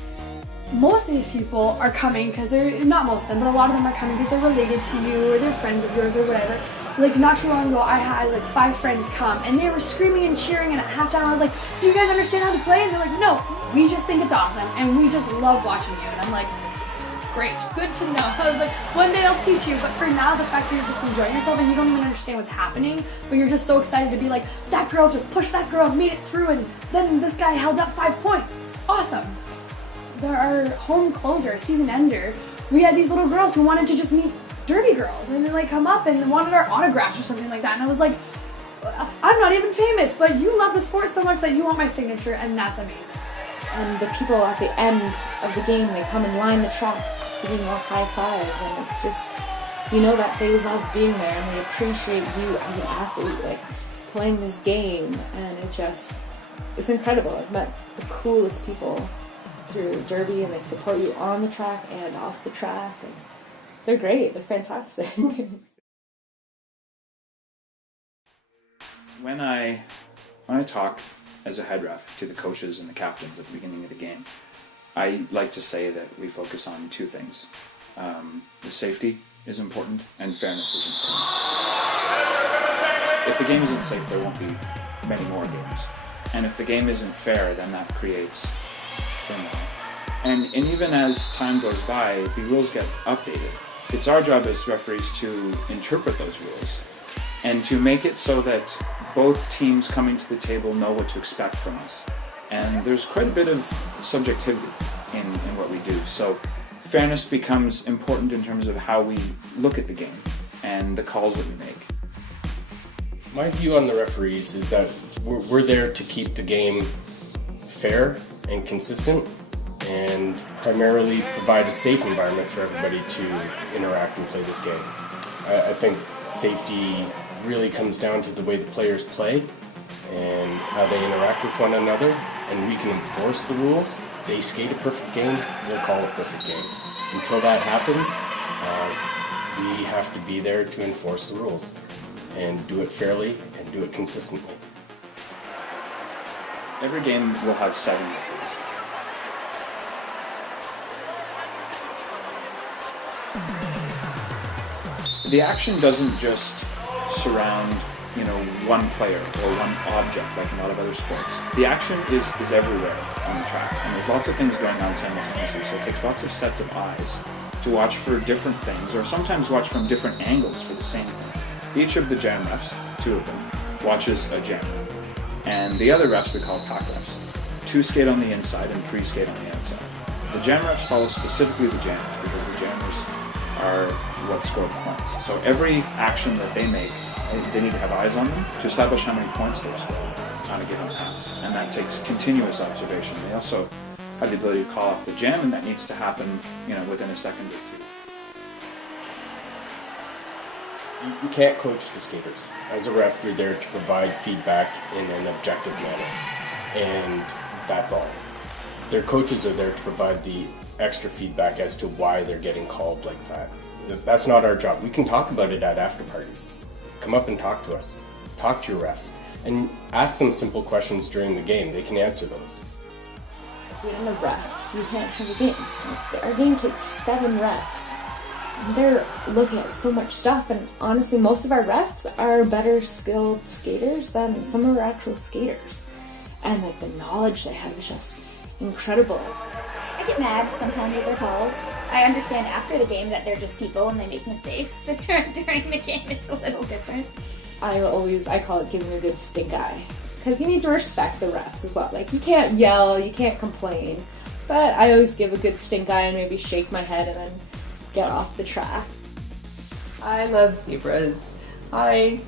most of these people are coming because they're, not most of them, but a lot of them are coming because they're related to you or they're friends of yours or whatever. Like, not too long ago, I had like 5 friends come and they were screaming and cheering, and at halftime I was like, so you guys understand how to play? And they're like, no, we just think it's awesome and we just love watching you. And I'm like, great, good to know. I was like, one day I'll teach you, but for now, the fact that you're just enjoying yourself and you don't even understand what's happening, but you're just so excited to be like, that girl just pushed that girl, made it through, and then this guy held up 5 points. Awesome. Our home closer, season ender, we had these little girls who wanted to just meet derby girls and then like come up and wanted our autographs or something like that. And I was like, I'm not even famous, but you love the sport so much that you want my signature, and that's amazing. And the people at the end of the game, they come and line the track, giving you a high five, and it's just, you know that they love being there and they appreciate you as an athlete, like playing this game, and it's incredible. I've met the coolest people through derby, and they support you on the track and off the track, and they're great, they're fantastic. When I talk as a head ref to the coaches and the captains at the beginning of the game, I like to say that we focus on 2 things. The safety is important and fairness is important. If the game isn't safe, there won't be many more games. And if the game isn't fair, then that creates turmoil. And even as time goes by, the rules get updated. It's our job as referees to interpret those rules and to make it so that both teams coming to the table know what to expect from us. And there's quite a bit of subjectivity in what we do. So fairness becomes important in terms of how we look at the game and the calls that we make. My view on the referees is that we're there to keep the game fair and consistent, and primarily provide a safe environment for everybody to interact and play this game. I think safety really comes down to the way the players play and how they interact with one another, and we can enforce the rules. They skate a perfect game, we'll call a perfect game. Until that happens, we have to be there to enforce the rules and do it fairly and do it consistently. Every game will have 7 referees. The action doesn't just surround, one player or one object like in a lot of other sports. The action is everywhere on the track, and there's lots of things going on simultaneously, so it takes lots of sets of eyes to watch for different things, or sometimes watch from different angles for the same thing. Each of the jam refs, 2 of them, watches a jam, and the other refs we call pack refs. 2 skate on the inside and 3 skate on the outside. The jam refs follow specifically the jammers because the jammers are what score points. So every action that they make, they need to have eyes on them to establish how many points they've scored on a given pass. And that takes continuous observation. They also have the ability to call off the jam, and that needs to happen, within a second or 2. You can't coach the skaters. As a ref, you're there to provide feedback in an objective manner, and that's all. Their coaches are there to provide the extra feedback as to why they're getting called like that. That's not our job. We can talk about it at after parties. Come up and talk to us. Talk to your refs. And ask them simple questions during the game. They can answer those. If we don't have refs, you can't have a game. Our game takes 7 refs. And they're looking at so much stuff, and honestly, most of our refs are better skilled skaters than some of our actual skaters. And like the knowledge they have is just incredible. I get mad sometimes at their calls. I understand after the game that they're just people and they make mistakes, but during the game it's a little different. I call it giving a good stink eye. Because you need to respect the refs as well. Like, you can't yell, you can't complain. But I always give a good stink eye and maybe shake my head and then get off the track. I love zebras. I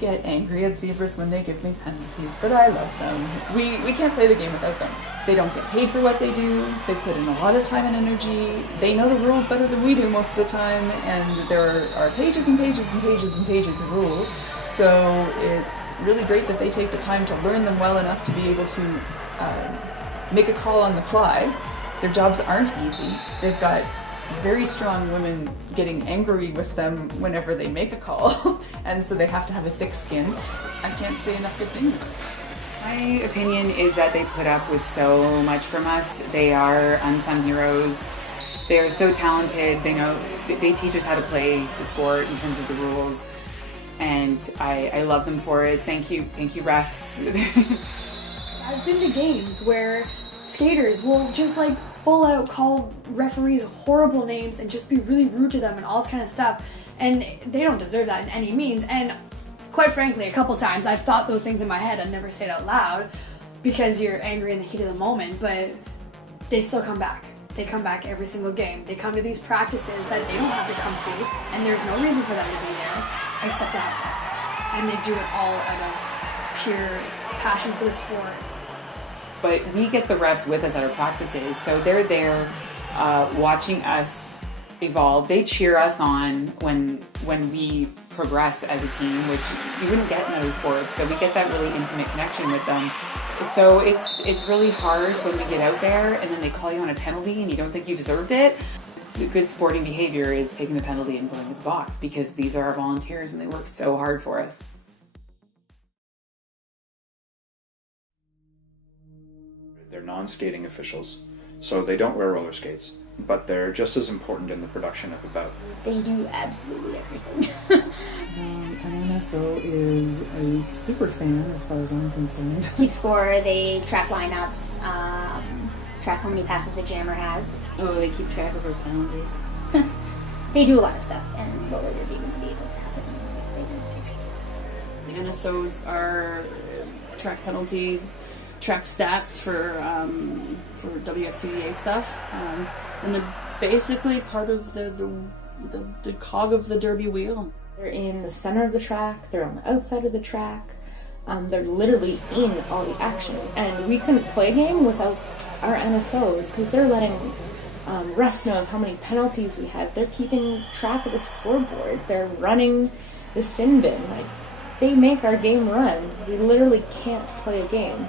get angry at zebras when they give me penalties, but I love them. We can't play the game without them. They don't get paid for what they do. They put in a lot of time and energy. They know the rules better than we do most of the time, and there are pages and pages and pages and pages of rules. So it's really great that they take the time to learn them well enough to be able to make a call on the fly. Their jobs aren't easy. They've got very strong women getting angry with them whenever they make a call, and so they have to have a thick skin. I can't say enough good things about it. My opinion is that they put up with so much from us. They are unsung heroes. They are so talented. They teach us how to play the sport in terms of the rules, and I love them for it. Thank you refs. I've been to games where skaters will just like full out call referees horrible names and just be really rude to them and all this kind of stuff, and they don't deserve that in any means. And quite frankly, a couple times I've thought those things in my head and never say it out loud because you're angry in the heat of the moment, but they still come back. They come back every single game. They come to these practices that they don't have to come to, and there's no reason for them to be there except to help us. And they do it all out of pure passion for the sport. But we get the refs with us at our practices, so they're there watching us evolve. They cheer us on when we progress as a team, which you wouldn't get in other sports. So we get that really intimate connection with them. So it's really hard when we get out there and then they call you on a penalty and you don't think you deserved it. Good sporting behavior is taking the penalty and going to the box, because these are our volunteers and they work so hard for us. They're non-skating officials, so they don't wear roller skates, but they're just as important in the production of a bout. They do absolutely everything. An NSO is a super fan as far as I'm concerned. Keep score, they track lineups, track how many passes the jammer has. Oh, they keep track of her penalties. They do a lot of stuff, and roller derby wouldn't be able to happen if they didn't. The NSOs are track penalties, track stats for WFTDA stuff, and they're basically part of the cog of the derby wheel. They're in the center of the track, they're on the outside of the track, they're literally in all the action. And we couldn't play a game without our NSOs, because they're letting refs know of how many penalties we had. They're keeping track of the scoreboard, they're running the sin bin. Like, they make our game run. We literally can't play a game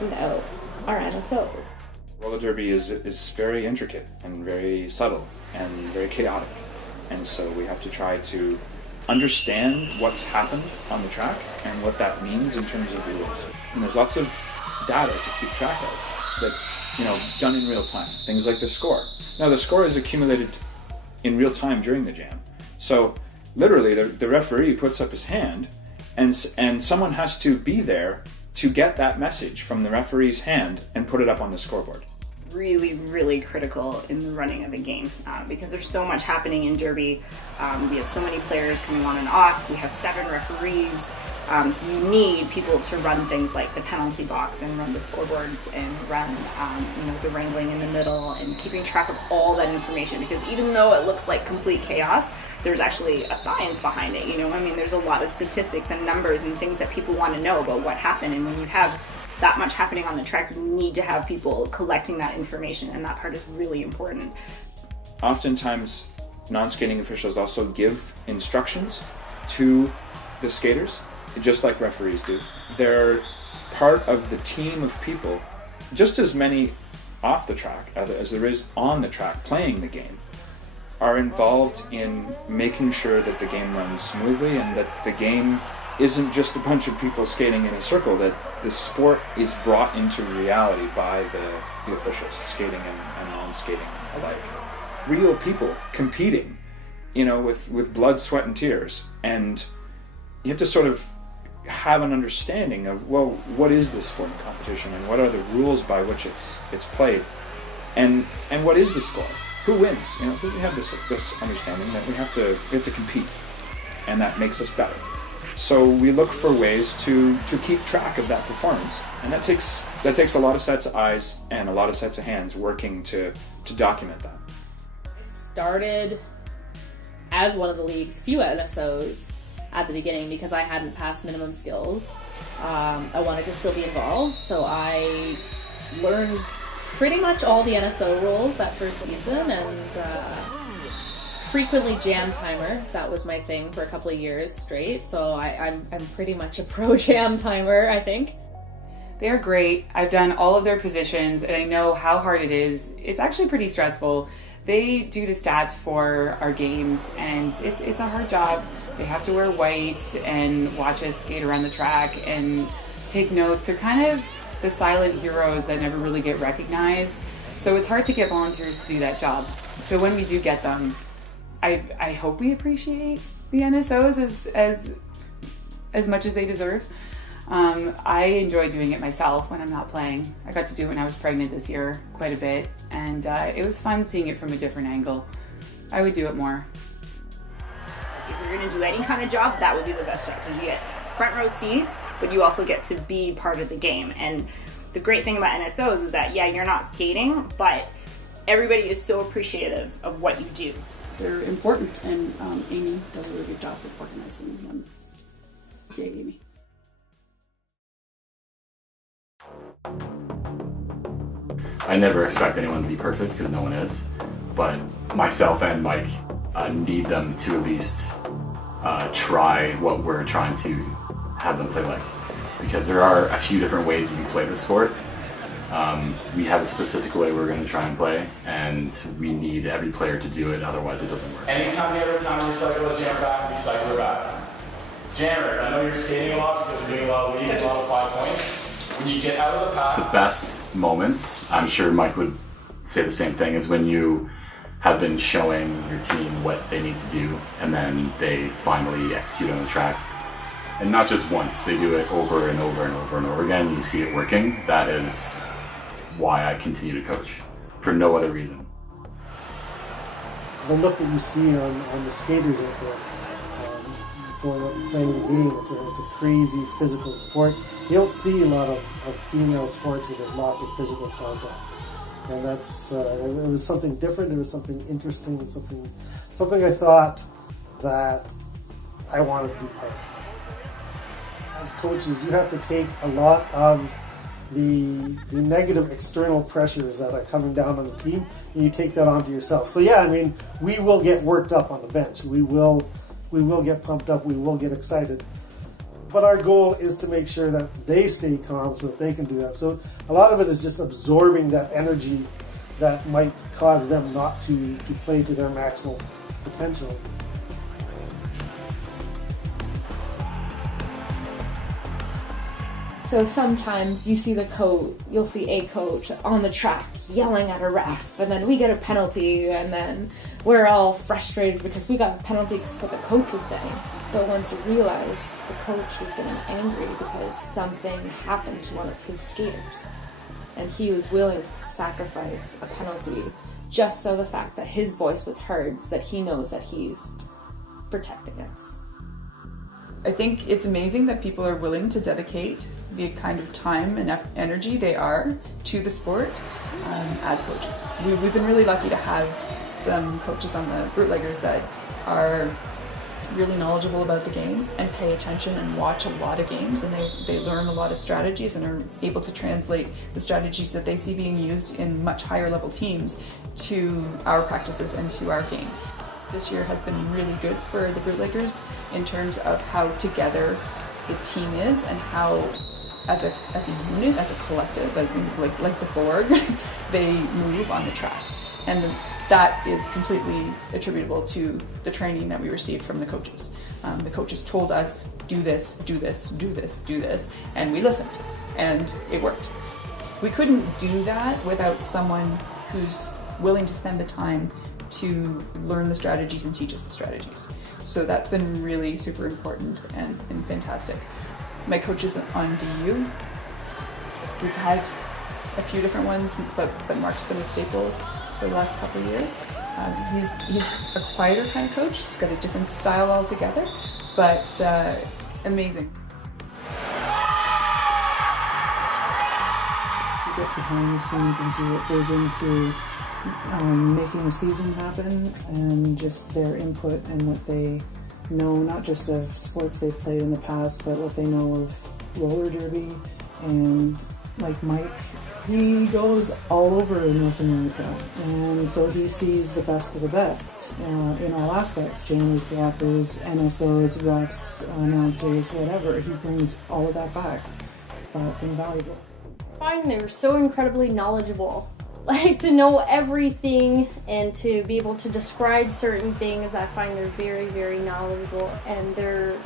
without our NSOs. Roller derby is very intricate and very subtle and very chaotic, and so we have to try to understand what's happened on the track and what that means in terms of the rules. And there's lots of data to keep track of that's done in real time. Things like the score. Now the score is accumulated in real time during the jam, so literally the referee puts up his hand, and someone has to be there to get that message from the referee's hand and put it up on the scoreboard. Really, really critical in the running of a game because there's so much happening in derby. We have so many players coming on and off. We have 7 referees. So you need people to run things like the penalty box and run the scoreboards and run the wrangling in the middle and keeping track of all that information, because even though it looks like complete chaos, there's actually a science behind it. There's a lot of statistics and numbers and things that people want to know about what happened. And when you have that much happening on the track, you need to have people collecting that information, and that part is really important. Oftentimes, non-skating officials also give instructions to the skaters, just like referees do. They're part of the team of people, just as many off the track as there is on the track playing the game, are involved in making sure that the game runs smoothly and that the game isn't just a bunch of people skating in a circle, that the sport is brought into reality by the officials, skating and non-skating alike. Real people competing, with blood, sweat, and tears. And you have to sort of have an understanding of, well, what is this sport and competition, and what are the rules by which it's played, and what is the score? Who wins? We have this understanding that we have to compete, and that makes us better. So we look for ways to keep track of that performance, and that takes a lot of sets of eyes and a lot of sets of hands working to document that. I started as one of the league's few NSOs at the beginning because I hadn't passed minimum skills. I wanted to still be involved, so I learned pretty much all the NSO rules that first season, and frequently jam timer. That was my thing for a couple of years straight, so I'm pretty much a pro jam timer, I think. They're great. I've done all of their positions, and I know how hard it is. It's actually pretty stressful. They do the stats for our games, and it's a hard job. They have to wear white and watch us skate around the track and take notes. They're kind of the silent heroes that never really get recognized. So it's hard to get volunteers to do that job. So when we do get them, I hope we appreciate the NSOs as much as they deserve. I enjoy doing it myself when I'm not playing. I got to do it when I was pregnant this year quite a bit, and it was fun seeing it from a different angle. I would do it more. If you're going to do any kind of job, that would be the best job, because you get front row seats, but you also get to be part of the game. And the great thing about NSOs is that, yeah, you're not skating, but everybody is so appreciative of what you do. They're important, and Amy does a really good job of organizing them. Yay, Amy. I never expect anyone to be perfect, because no one is, but myself and Mike need them to at least try what we're trying to have them play like, because there are a few different ways you can play this sport. We have a specific way we're going to try and play, and we need every player to do it, otherwise it doesn't work. Anytime you ever time to recycle a jammer back, recycle her back. Jammers, I know you're skating a lot because you're doing a lot of leads, a lot of 5 points. When you get out of the pack... The best moments, I'm sure Mike would say the same thing, is when you have been showing your team what they need to do, and then they finally execute on the track. And not just once, they do it over and over and over and over again, and you see it working. That is why I continue to coach, for no other reason. The look that you see on the skaters out there, going out and playing the game, it's a crazy physical sport. You don't see a lot of female sports where there's lots of physical contact. And that's it was something different, it was something interesting, and something I thought that I wanted to be part of. As coaches, you have to take a lot of the negative external pressures that are coming down on the team, and you take that onto yourself. So yeah, I mean, we will get worked up on the bench. We will get pumped up, we will get excited. But our goal is to make sure that they stay calm so that they can do that. So a lot of it is just absorbing that energy that might cause them not to play to their maximal potential. So sometimes you'll see a coach on the track yelling at a ref, and then we get a penalty, and then we're all frustrated because we got a penalty because of what the coach was saying. But once you realize the coach was getting angry because something happened to one of his skaters, and he was willing to sacrifice a penalty just so the fact that his voice was heard, so that he knows that he's protecting us. I think it's amazing that people are willing to dedicate the kind of time and energy they are to the sport as coaches. We've been really lucky to have some coaches on the bootleggers that are really knowledgeable about the game and pay attention and watch a lot of games, and they learn a lot of strategies and are able to translate the strategies that they see being used in much higher level teams to our practices and to our game. This year has been really good for the bootleggers in terms of how together the team is and how, as a unit, as a collective, like the Borg, they move on the track. And that is completely attributable to the training that we received from the coaches. The coaches told us, do this, do this, do this, do this, and we listened, and it worked. We couldn't do that without someone who's willing to spend the time to learn the strategies and teach us the strategies. So that's been really super important and fantastic. My coaches on VU, we've had a few different ones, but Mark's been a staple for the last couple of years. He's a quieter kind of coach. He's got a different style altogether, but amazing. You get behind the scenes and see what goes into making a season happen, and just their input and what they know, not just of sports they've played in the past, but what they know of roller derby. And like Mike, he goes all over North America, and so he sees the best of the best in all aspects: jammers, blockers, NSOs, refs, announcers, whatever. He brings all of that back. That's invaluable. I find they're so incredibly knowledgeable. Like, to know everything and to be able to describe certain things, I find they're very, very knowledgeable, and they're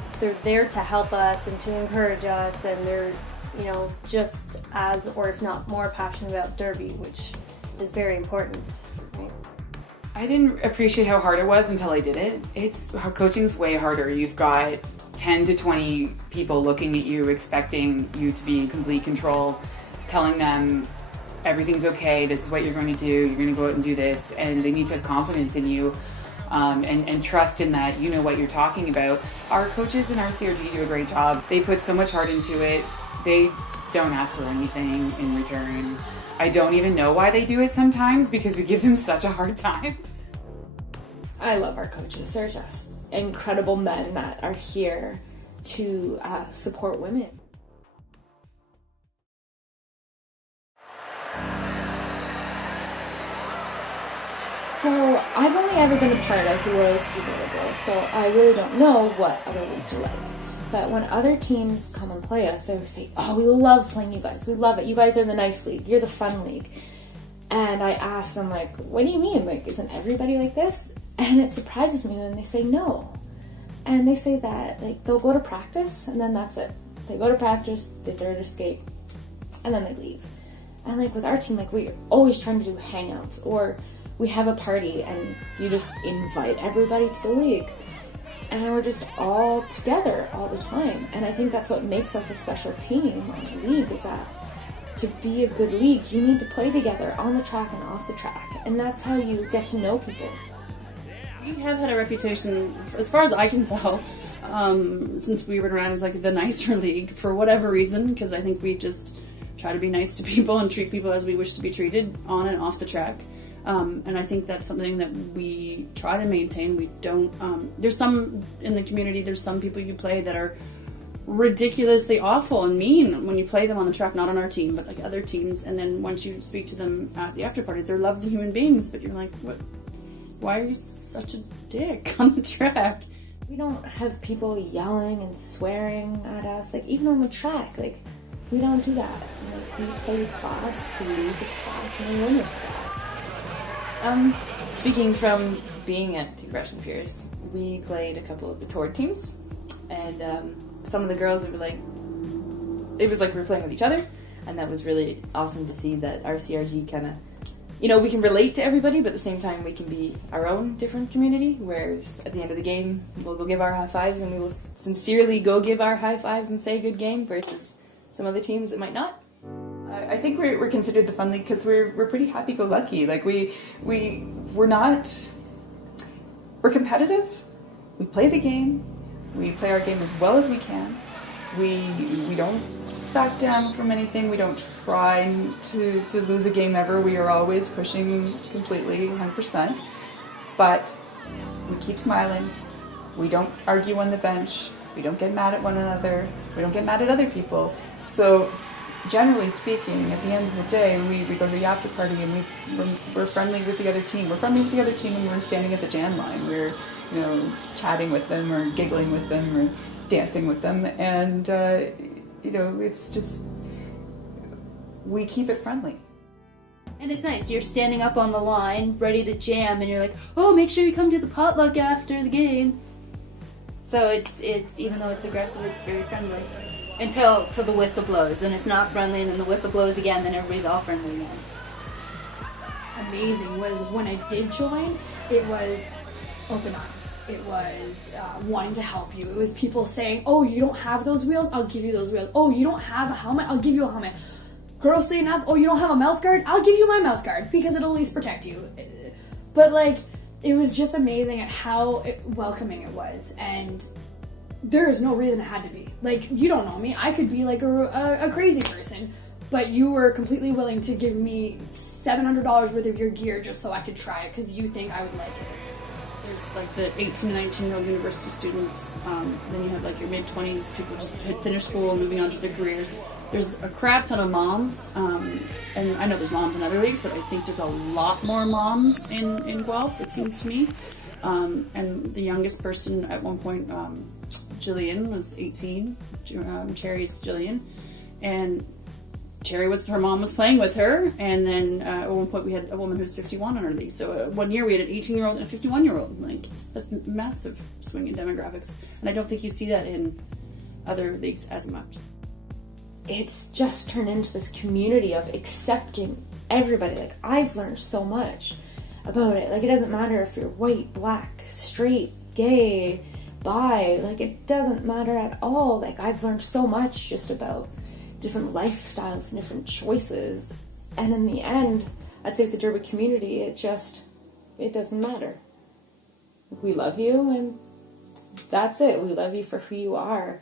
there to help us and to encourage us, and they're, you know, just as, or if not more, passionate about derby, which is very important. Right? I didn't appreciate how hard it was until I did it. Coaching's way harder. You've got 10 to 20 people looking at you, expecting you to be in complete control, telling them everything's okay, this is what you're going to do, you're going to go out and do this, and they need to have confidence in you and trust in that you know what you're talking about. Our coaches in our CRG do a great job. They put so much heart into it. They don't ask for anything in return. I don't even know why they do it sometimes, because we give them such a hard time. I love our coaches. They're just incredible men that are here to support women. So I've only ever been a part of the Royal Ski Roller Girls, so I really don't know what other leagues are like. But when other teams come and play us, they would say, "Oh, we love playing you guys. We love it. You guys are the nice league. You're the fun league." And I ask them, like, "What do you mean? Like, isn't everybody like this?" And it surprises me when they say no. And they say that, like, they'll go to practice and then that's it. They go to practice, they third escape, and then they leave. And like with our team, like, we're always trying to do hangouts, or we have a party and you just invite everybody to the league. And we're just all together all the time. And I think that's what makes us a special team on the league, is that to be a good league, you need to play together on the track and off the track. And that's how you get to know people. We have had a reputation, as far as I can tell, since we were around as like the nicer league, for whatever reason, because I think we just try to be nice to people and treat people as we wish to be treated on and off the track. And I think that's something that we try to maintain. We don't, there's some in the community, there's some people you play that are ridiculously awful and mean when you play them on the track, not on our team, but like other teams. And then once you speak to them at the after party, they're lovely human beings, but you're like, what? Why are you such a dick on the track? We don't have people yelling and swearing at us, like, even on the track, like, we don't do that. Like, we play with class, we lose with class, and we win with class. Speaking from being at Two Crash and Pierce, we played a couple of the tour teams, and some of the girls would be like, it was like we were playing with each other, and that was really awesome to see that our CRG kind of, you know, we can relate to everybody, but at the same time we can be our own different community, whereas at the end of the game, we'll go give our high fives and we will sincerely go give our high fives and say good game, versus some other teams that might not. I think we're considered the fun league because we're pretty happy-go-lucky. Like we're competitive. We play the game. We play our game as well as we can. We don't back down from anything. We don't try to lose a game ever. We are always pushing completely, 100%. But we keep smiling. We don't argue on the bench. We don't get mad at one another. We don't get mad at other people. So generally speaking, at the end of the day, we go to the after party and we're friendly with the other team. We're friendly with the other team when we're standing at the jam line. We're, chatting with them or giggling with them or dancing with them. And, it's just, we keep it friendly. And it's nice. You're standing up on the line, ready to jam, and you're like, oh, make sure you come to the potluck after the game. So it's even though it's aggressive, it's very friendly. Until the whistle blows, then it's not friendly, and then the whistle blows again, then everybody's all friendly again. Amazing was when I did join, it was open arms. It was wanting to help you. It was people saying, oh, you don't have those wheels? I'll give you those wheels. Oh, you don't have a helmet? I'll give you a helmet. Grossly enough, oh, you don't have a mouth guard? I'll give you my mouth guard because it'll at least protect you. But it was just amazing at how welcoming it was, and there is no reason it had to be. You don't know me. I could be a crazy person, but you were completely willing to give me $700 worth of your gear just so I could try it because you think I would like it. There's the 18 to 19-year-old university students, then you have your mid-20s, people just had finished school, moving on to their careers. There's a crap ton of moms, and I know there's moms in other leagues, but I think there's a lot more moms in Guelph, it seems to me. And the youngest person at one point, Jillian, was 18, Cherry's Jillian, and her mom was playing with her, and then at one point we had a woman who was 51 on our league. So one year we had an 18-year-old and a 51-year-old. That's a massive swing in demographics, and I don't think you see that in other leagues as much. It's just turned into this community of accepting everybody. I've learned so much about it. It doesn't matter if you're white, black, straight, gay, bi. It doesn't matter at all. I've learned so much just about different lifestyles and different choices. And in the end, I'd say with the Derby community, it doesn't matter. We love you, and that's it. We love you for who you are.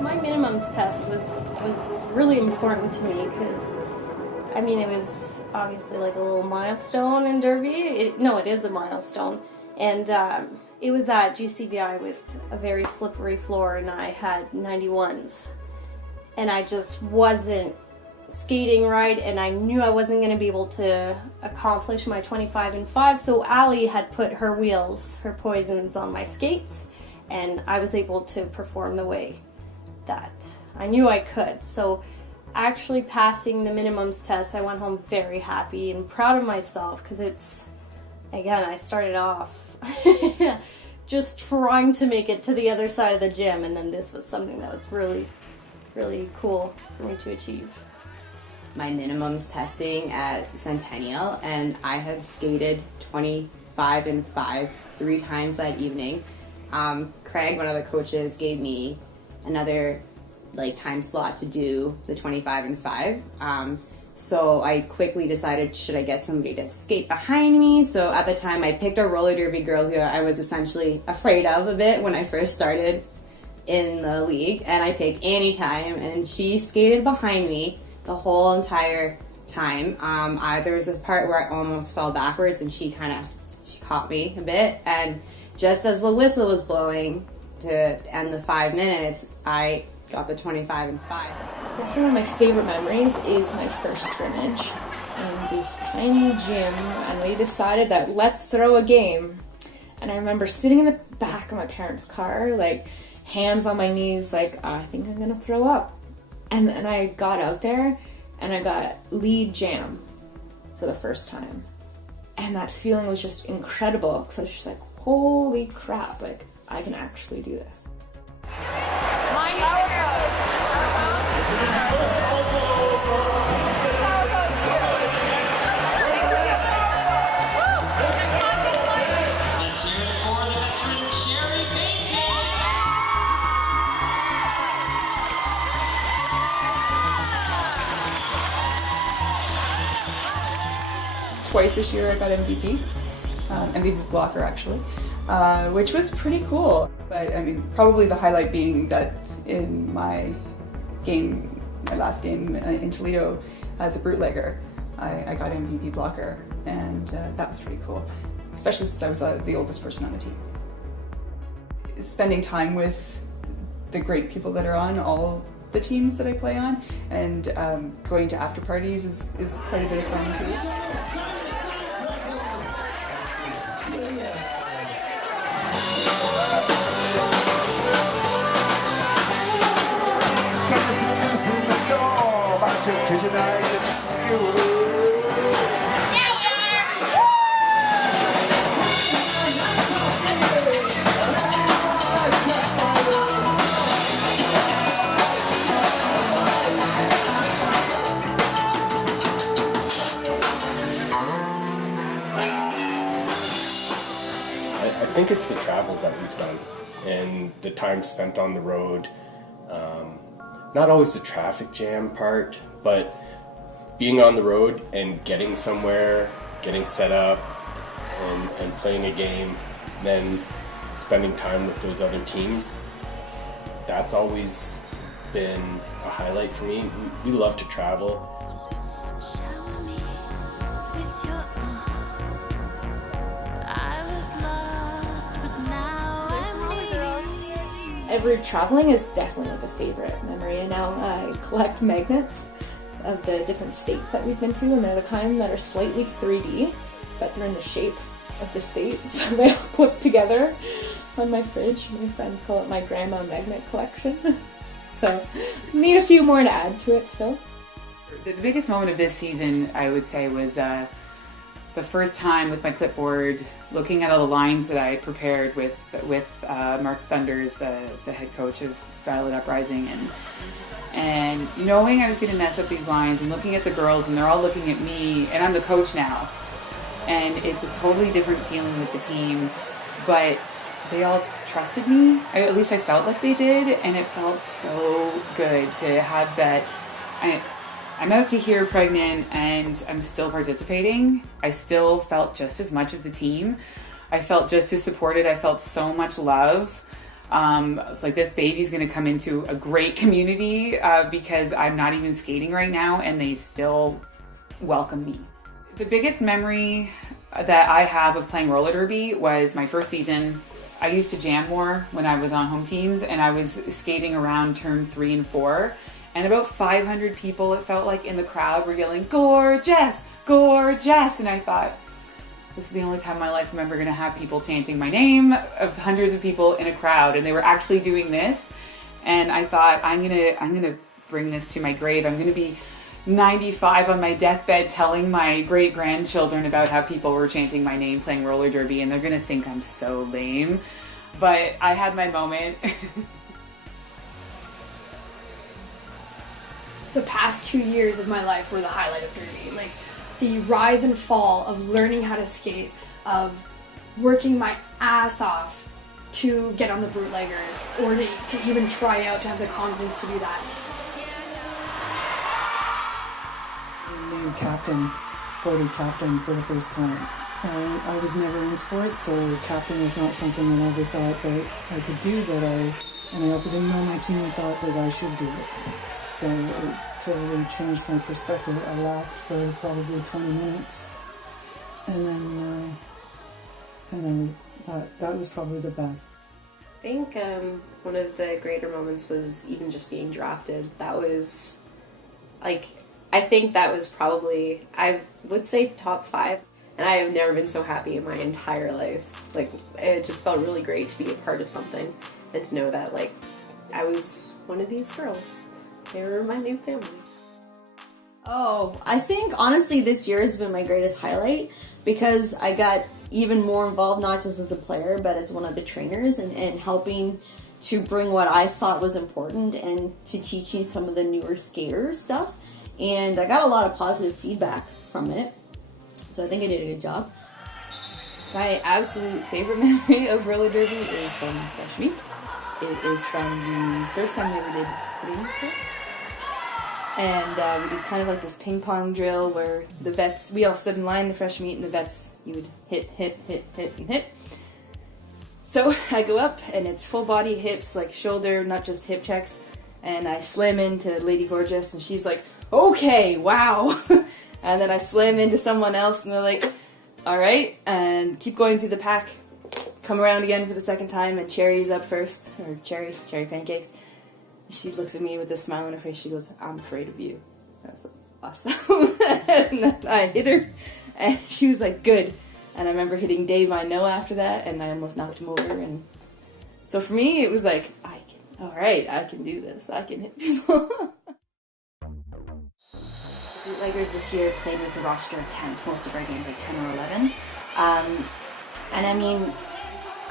My minimums test was really important to me because, it was obviously a little milestone in Derby. It is a milestone. And it was at GCVI with a very slippery floor, and I had 91s. And I just wasn't skating right, and I knew I wasn't going to be able to accomplish my 25 and 5, so Allie had put her wheels, her poisons, on my skates, and I was able to perform the way that I knew I could. So actually passing the minimums test, I went home very happy and proud of myself, because I started off just trying to make it to the other side of the gym, and then this was something that was really, really cool for me to achieve. My minimums testing at Centennial, and I had skated 25 and 5 3 times that evening. Craig, one of the coaches, gave me another time slot to do the 25 and 5. So I quickly decided, should I get somebody to skate behind me? So at the time I picked a roller derby girl who I was essentially afraid of a bit when I first started in the league, and I picked Annie Time, and she skated behind me the whole entire time. There was this part where I almost fell backwards, and she caught me a bit, and just as the whistle was blowing to end the 5 minutes, I got the 25 and 5. Definitely one of my favorite memories is my first scrimmage in this tiny gym, and we decided that let's throw a game. And I remember sitting in the back of my parents' car, hands on my knees, I think I'm gonna throw up. And I got out there, and I got lead jam for the first time. And that feeling was just incredible, because I was just holy crap, I can actually do this. Twice this year I got MVP, MVP blocker actually, which was pretty cool. But probably the highlight being that in my last game in Toledo as a bootlegger, I got MVP blocker, and that was pretty cool, especially since I was the oldest person on the team. Spending time with the great people that are on all the teams that I play on, and going to after parties is quite a bit of fun too. I think it's the travel that we've done and the time spent on the road. Not always the traffic jam part, but being on the road and getting somewhere, getting set up and playing a game, then spending time with those other teams. That's always been a highlight for me. We love to travel. Traveling is definitely like a favorite memory, and now I collect magnets of the different states that we've been to, and they're the kind that are slightly 3D, but they're in the shape of the states, so they all clip together on my fridge. My friends call it my grandma magnet collection. So need a few more to add to it still. The biggest moment of this season, I would say, was the first time with my clipboard, looking at all the lines that I prepared with Mark Thunders, the head coach of Violet Uprising, and knowing I was going to mess up these lines, and looking at the girls, and they're all looking at me, and I'm the coach now, and it's a totally different feeling with the team, but they all trusted me. At least I felt like they did, and it felt so good to have that. I'm out to here pregnant and I'm still participating. I still felt just as much of the team. I felt just as supported. I felt so much love. It's like this baby's going to come into a great community because I'm not even skating right now and they still welcome me. The biggest memory that I have of playing roller derby was my first season. I used to jam more when I was on home teams, and I was skating around turn 3 and 4. And about 500 people, it felt like, in the crowd were yelling, "Gorgeous! Gorgeous!" And I thought, this is the only time in my life I'm ever going to have people chanting my name, of hundreds of people in a crowd. And they were actually doing this. And I thought, I'm gonna bring this to my grave. I'm going to be 95 on my deathbed telling my great-grandchildren about how people were chanting my name playing roller derby. And they're going to think I'm so lame. But I had my moment. The past 2 years of my life were the highlight of derby. Like the rise and fall of learning how to skate, of working my ass off to get on the bootleggers, or to even try out, to have the confidence to do that. Named captain, voted captain for the first time. I was never in sports, so captain was not something that I ever thought that I could do, and I also didn't know my team thought that I should do it. So it totally changed my perspective. I laughed for probably 20 minutes, and then that was probably the best. I think one of the greater moments was even just being drafted. That was, like, I think that was probably, I would say, top 5. And I have never been so happy in my entire life. Like, it just felt really great to be a part of something and to know that, like, I was one of these girls. They were my new family. Oh, I think honestly this year has been my greatest highlight because I got even more involved, not just as a player, but as one of the trainers and helping to bring what I thought was important and to teaching some of the newer skaters stuff. And I got a lot of positive feedback from it. So I think I did a good job. My absolute favorite memory of roller derby is from Fresh Meat. It is from the first time we ever did hitting course. And we did kind of like this ping pong drill where the vets, we all stood in line in the Fresh Meat, and the vets, you would hit, and hit. So I go up, and it's full body hits, like shoulder, not just hip checks. And I slam into Lady Gorgeous, and she's like, "Okay, wow." And then I slam into someone else, and they're like, all right, and keep going through the pack. Come around again for the second time, and Cherry's up first, or Cherry Paincakes. She looks at me with a smile on her face. She goes, I'm afraid of you. I was like, awesome. And then I hit her, and she was like, good. And I remember hitting Dave I know after that, and I almost knocked him over. And so for me, it was like, alright, I can do this. I can hit people. Bootleggers this year played with a roster of 10, most of our games like 10 or 11. And I mean,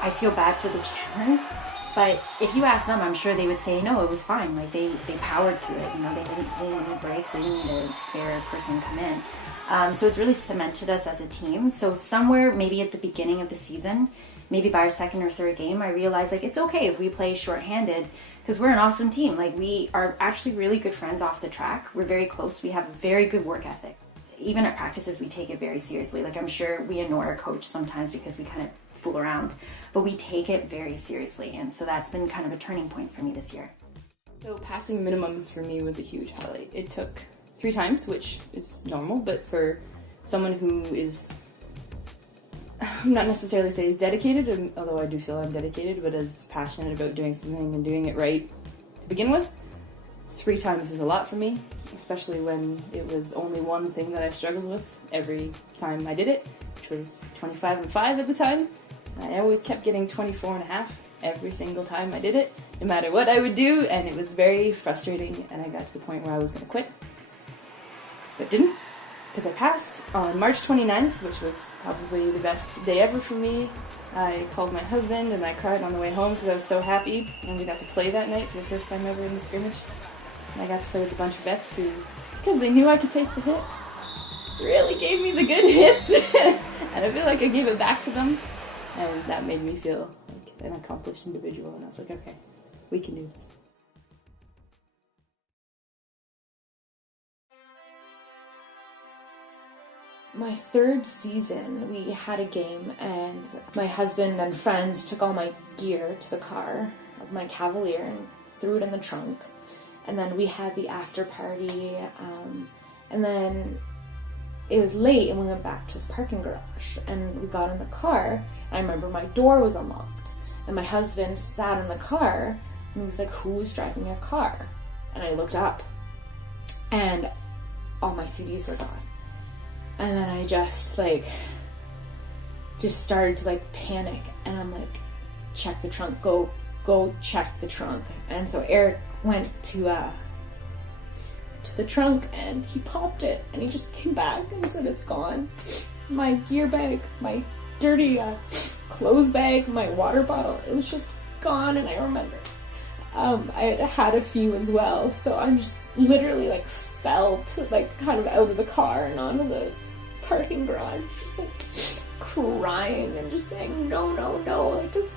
I feel bad for the jammers, but if you ask them, I'm sure they would say, no, it was fine. Like, they powered through it, you know, they didn't need breaks, they didn't need a spare person come in. So it's really cemented us as a team. So somewhere, maybe at the beginning of the season, maybe by our second or third game, I realized, like, it's okay if we play shorthanded, because we're an awesome team. Like, we are actually really good friends off the track. We're very close. We have a very good work ethic. Even at practices, we take it very seriously. Like, I'm sure we annoy our coach sometimes because we kind of fool around, but we take it very seriously. And so that's been kind of a turning point for me this year. So passing minimums for me was a huge highlight. It took 3 times, which is normal, but for someone who is, I'm not necessarily say is dedicated, although I do feel I'm dedicated, but is passionate about doing something and doing it right to begin with, 3 times was a lot for me, especially when it was only one thing that I struggled with every time I did it, which was 25 and 5 at the time. I always kept getting 24 and a half every single time I did it, no matter what I would do, and it was very frustrating, and I got to the point where I was going to quit, but didn't, because I passed on March 29th, which was probably the best day ever for me. I called my husband and I cried on the way home because I was so happy, and we got to play that night for the first time ever in the scrimmage. And I got to play with a bunch of vets who, because they knew I could take the hit, really gave me the good hits, and I feel like I gave it back to them, and that made me feel like an accomplished individual, and I was like, okay, we can do this. My 3rd season, we had a game, and my husband and friends took all my gear to the car of my Cavalier and threw it in the trunk. And then we had the after party, and then it was late, and we went back to this parking garage, and we got in the car. I remember my door was unlocked, and my husband sat in the car, and he was like, who was driving your car? And I looked up, and all my CDs were gone. And then I just started to panic, and I'm like, check the trunk, go check the trunk. And so Eric went to the trunk, and he popped it, and he just came back and said it's gone. My gear bag, my dirty clothes bag, my water bottle, it was just gone. And I remember I had a few as well, so I just literally fell to kind of out of the car and onto the parking garage, crying and just saying no, this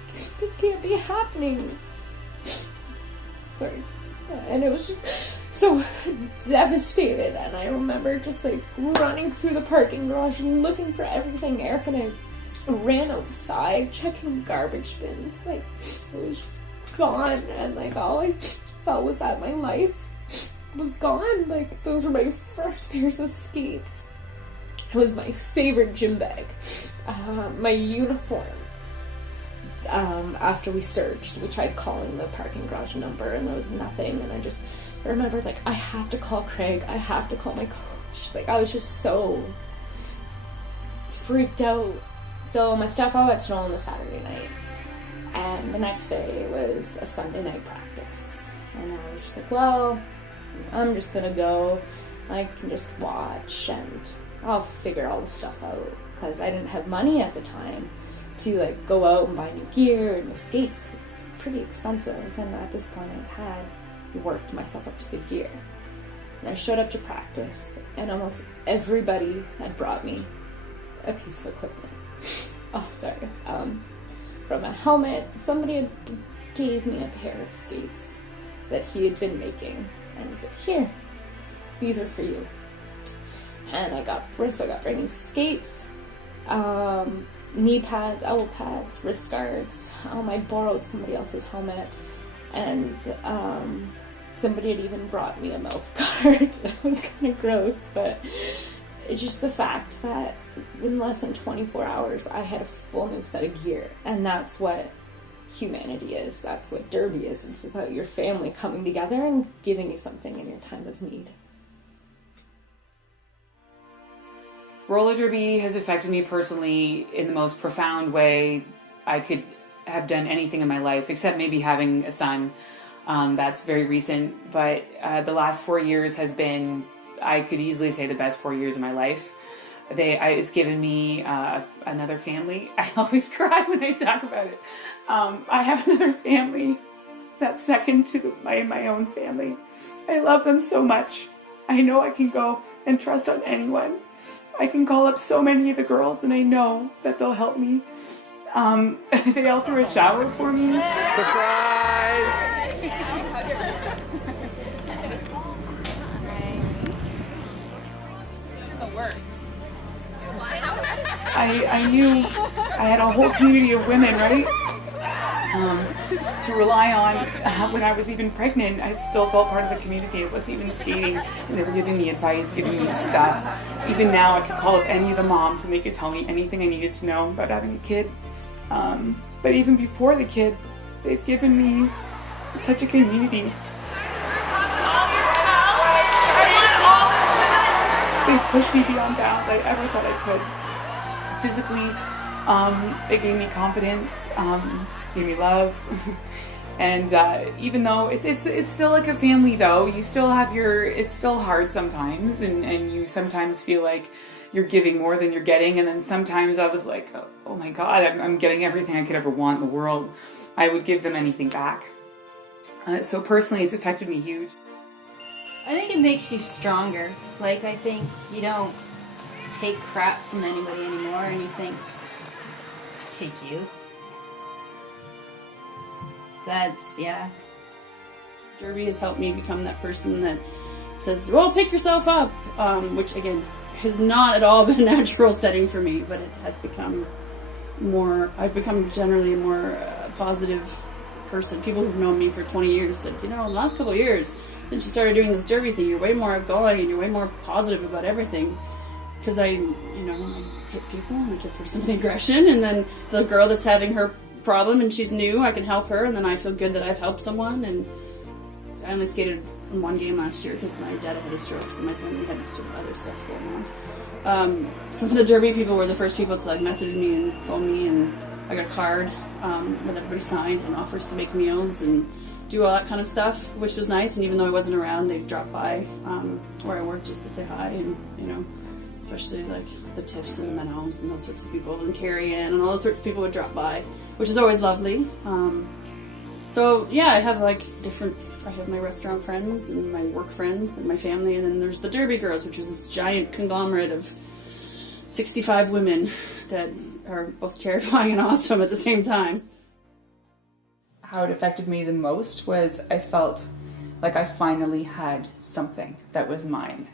can't be happening. Sorry. And it was just so devastated, and I remember just running through the parking garage and looking for everything. Eric and I ran outside checking garbage bins, it was just gone, and all I felt was that my life was gone. Those were my first pairs of skates. It was my favorite gym bag, my uniform. After we searched, we tried calling the parking garage number, and there was nothing. And I remember I have to call Craig. I have to call my coach. I was just so freaked out. So my stuff all got stolen the Saturday night, and the next day was a Sunday night practice. And I was just well, I'm just gonna go. I can just watch, and I'll figure all the stuff out, because I didn't have money at the time to go out and buy new gear and new skates, because it's pretty expensive. And at this point I had worked myself up to good gear. And I showed up to practice, and almost everybody had brought me a piece of equipment. From a helmet, somebody had gave me a pair of skates that he had been making, and he said, here, these are for you. And I got brand new skates, knee pads, elbow pads, wrist guards. I borrowed somebody else's helmet, and somebody had even brought me a mouth guard. That was kind of gross, but it's just the fact that in less than 24 hours, I had a full new set of gear. And that's what humanity is. That's what derby is. It's about your family coming together and giving you something in your time of need. Roller derby has affected me personally in the most profound way I could have done anything in my life, except maybe having a son. That's very recent, but the last 4 years has been, I could easily say, the best 4 years of my life. It's given me another family. I always cry when I talk about it. I have another family that's second to my own family. I love them so much. I know I can go and trust on anyone. I can call up so many of the girls and I know that they'll help me. They all threw a shower for me. Surprise! I knew I had a whole community of women, right? To rely on when I was even pregnant. I still felt part of the community. It wasn't even skating. And they were giving me advice, giving me stuff. Even now, I could call up any of the moms and they could tell me anything I needed to know about having a kid. But even before the kid, they've given me such a community. They've pushed me beyond bounds I ever thought I could. Physically, they gave me confidence, gave me love, and even though it's still like a family, though, you still have it's still hard sometimes, and you sometimes feel like you're giving more than you're getting, and then sometimes I was like, oh my God, I'm getting everything I could ever want in the world. I would give them anything back. So personally, it's affected me huge. I think it makes you stronger. Like, I think you don't take crap from anybody anymore, and you think, take you. Yeah. Derby has helped me become that person that says, well, pick yourself up, which again has not at all been a natural setting for me, but it has become I've become generally a more positive person. People who've known me for 20 years said, the last couple of years, since you started doing this derby thing, you're way more outgoing and you're way more positive about everything. Because I hit people and I get through some of the aggression, and then the girl that's having her problem and she's new, I can help her, and then I feel good that I've helped someone. And so I only skated in one game last year because my dad had a stroke, so my family had sort of other stuff going on. Some of the derby people were the first people to message me and phone me, and I got a card with everybody signed and offers to make meals and do all that kind of stuff, which was nice. And even though I wasn't around, they've dropped by where I work just to say hi, and especially the Tiffs and the Minnows and those sorts of people, and Carrie Ann and all those sorts of people would drop by, which is always lovely. So yeah, I have I have my restaurant friends and my work friends and my family, and then there's the Derby Girls, which is this giant conglomerate of 65 women that are both terrifying and awesome at the same time. How it affected me the most was I felt like I finally had something that was mine.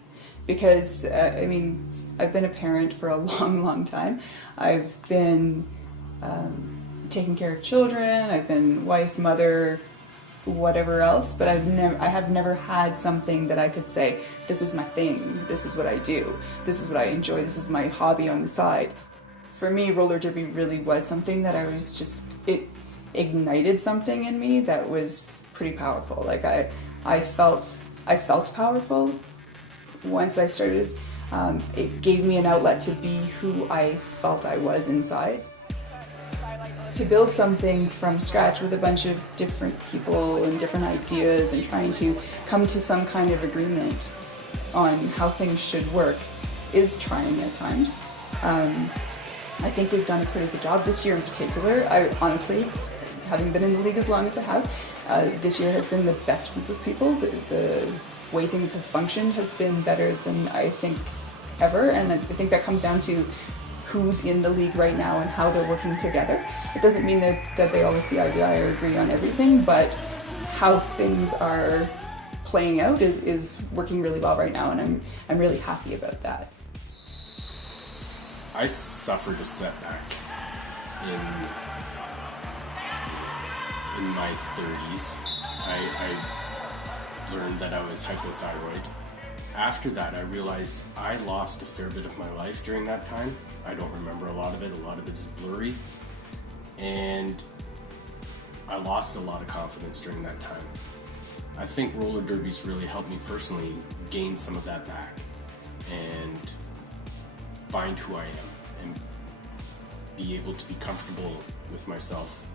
Because, I've been a parent for a long, long time. I've been taking care of children, I've been wife, mother, whatever else, but I have never had something that I could say, this is my thing, this is what I do, this is what I enjoy, this is my hobby on the side. For me, roller derby really was something that it ignited something in me that was pretty powerful. I felt powerful once I started. It gave me an outlet to be who I felt I was inside. To build something from scratch with a bunch of different people and different ideas and trying to come to some kind of agreement on how things should work is trying at times. I think we've done a pretty good job this year in particular. I honestly, having been in the league as long as I have, this year has been the best group of people. The way things have functioned has been better than I think ever, and I think that comes down to who's in the league right now and how they're working together. It doesn't mean that they always see eye to eye or agree on everything, but how things are playing out is working really well right now, and I'm really happy about that. I suffered a setback in my 30s. I learned that I was hypothyroid, after that, I realized I lost a fair bit of my life during that time. I don't remember a lot of it's blurry. And I lost a lot of confidence during that time. I think roller derby's really helped me personally gain some of that back and find who I am and be able to be comfortable with myself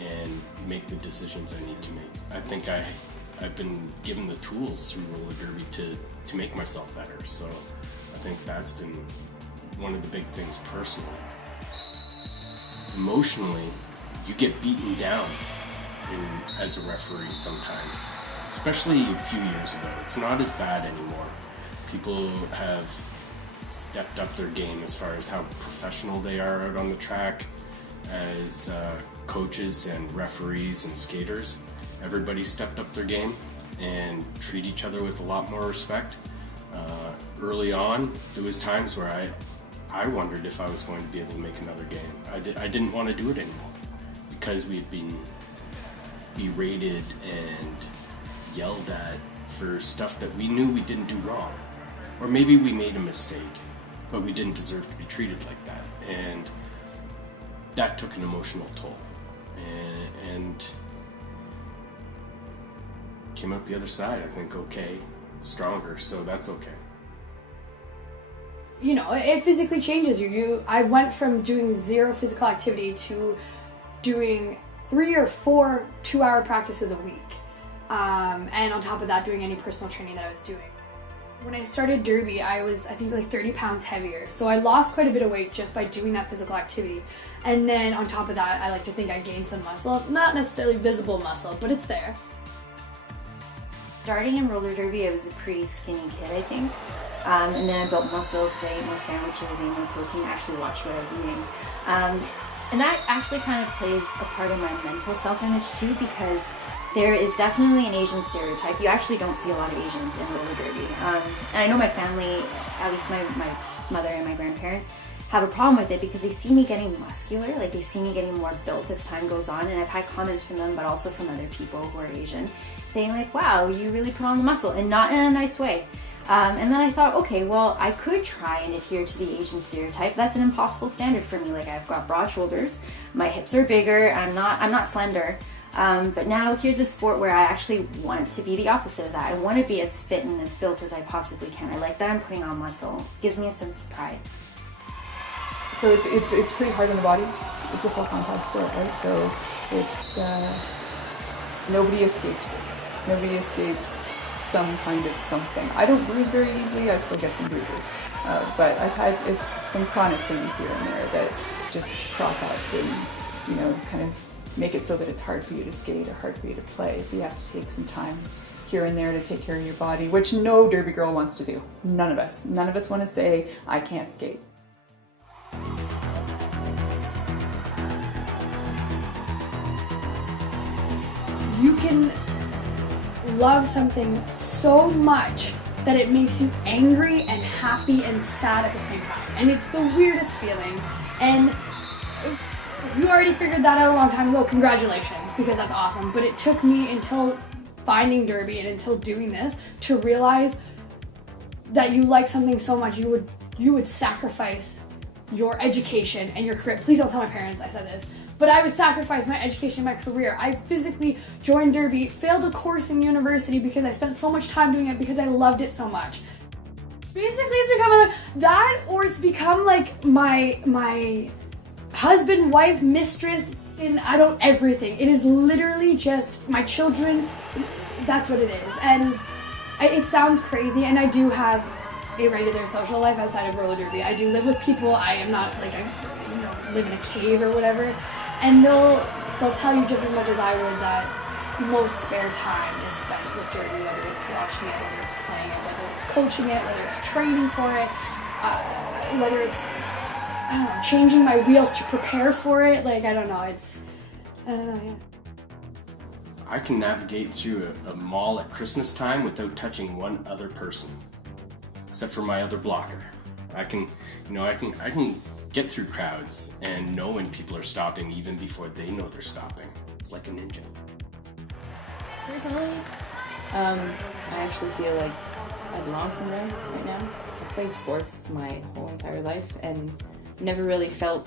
and make the decisions I need to make. I think I've been given the tools through roller derby to make myself better, so I think that's been one of the big things personally. Emotionally, you get beaten down as a referee sometimes, especially a few years ago. It's not as bad anymore. People have stepped up their game as far as how professional they are out on the track as coaches and referees and skaters. Everybody stepped up their game and treat each other with a lot more respect. Early on, there was times where I wondered if I was going to be able to make another game. I didn't want to do it anymore because we'd been berated and yelled at for stuff that we knew we didn't do wrong. Or maybe we made a mistake, but we didn't deserve to be treated like that. And that took an emotional toll. And came out the other side, I think, okay, stronger, so that's okay. You know, it physically changes you. I went from doing 0 physical activity to doing 3 or 4 2-hour practices a week. And on top of that, doing any personal training that I was doing. When I started derby, I was, I think, like 30 pounds heavier. So I lost quite a bit of weight just by doing that physical activity. And then on top of that, I like to think I gained some muscle. Not necessarily visible muscle, but it's there. Starting in roller derby, I was a pretty skinny kid, I think. And then I built muscle because I ate more sandwiches, I ate more protein, I actually watched what I was eating. And that actually kind of plays a part in my mental self-image too, because there is definitely an Asian stereotype. You actually don't see a lot of Asians in roller derby. And I know my family, at least my mother and my grandparents, have a problem with it because they see me getting muscular, like they see me getting more built as time goes on. And I've had comments from them, but also from other people who are Asian, saying like, wow, you really put on the muscle, and not in a nice way. And then I thought, okay, well, I could try and adhere to the Asian stereotype. That's an impossible standard for me. Like, I've got broad shoulders, my hips are bigger, I'm not slender. But now here's a sport where I actually want to be the opposite of that. I want to be as fit and as built as I possibly can. I like that I'm putting on muscle. It gives me a sense of pride. So it's pretty hard on the body. It's a full contact sport, right? So it's nobody escapes it. Nobody escapes some kind of something. I don't bruise very easily. I still get some bruises, but I've had some chronic things here and there that just crop up and kind of make it so that it's hard for you to skate or hard for you to play. So you have to take some time here and there to take care of your body, which no derby girl wants to do. None of us want to say, I can't skate. You can love something so much that it makes you angry and happy and sad at the same time. And it's the weirdest feeling. And if you already figured that out a long time ago, congratulations, because that's awesome. But it took me until finding derby and until doing this to realize that you like something so much you would sacrifice your education and your career. Please don't tell my parents I said this. But I would sacrifice my education, my career. I physically joined derby, failed a course in university because I spent so much time doing it because I loved it so much. Basically, it's become that, or it's become like my husband, wife, mistress, and everything. It is literally just my children. That's what it is. And it sounds crazy, and I do have a regular social life outside of roller derby. I do live with people. I am not like I live in a cave or whatever. And they'll tell you just as much as I would that most spare time is spent with derby, whether it's watching it, whether it's playing it, whether it's coaching it, whether it's training for it, whether it's changing my wheels to prepare for it. Like, I don't know, yeah. I can navigate through a mall at Christmas time without touching one other person, except for my other blocker. I can get through crowds and know when people are stopping even before they know they're stopping. It's like a ninja. Personally, I actually feel like I belong somewhere right now. I've played sports my whole entire life and never really felt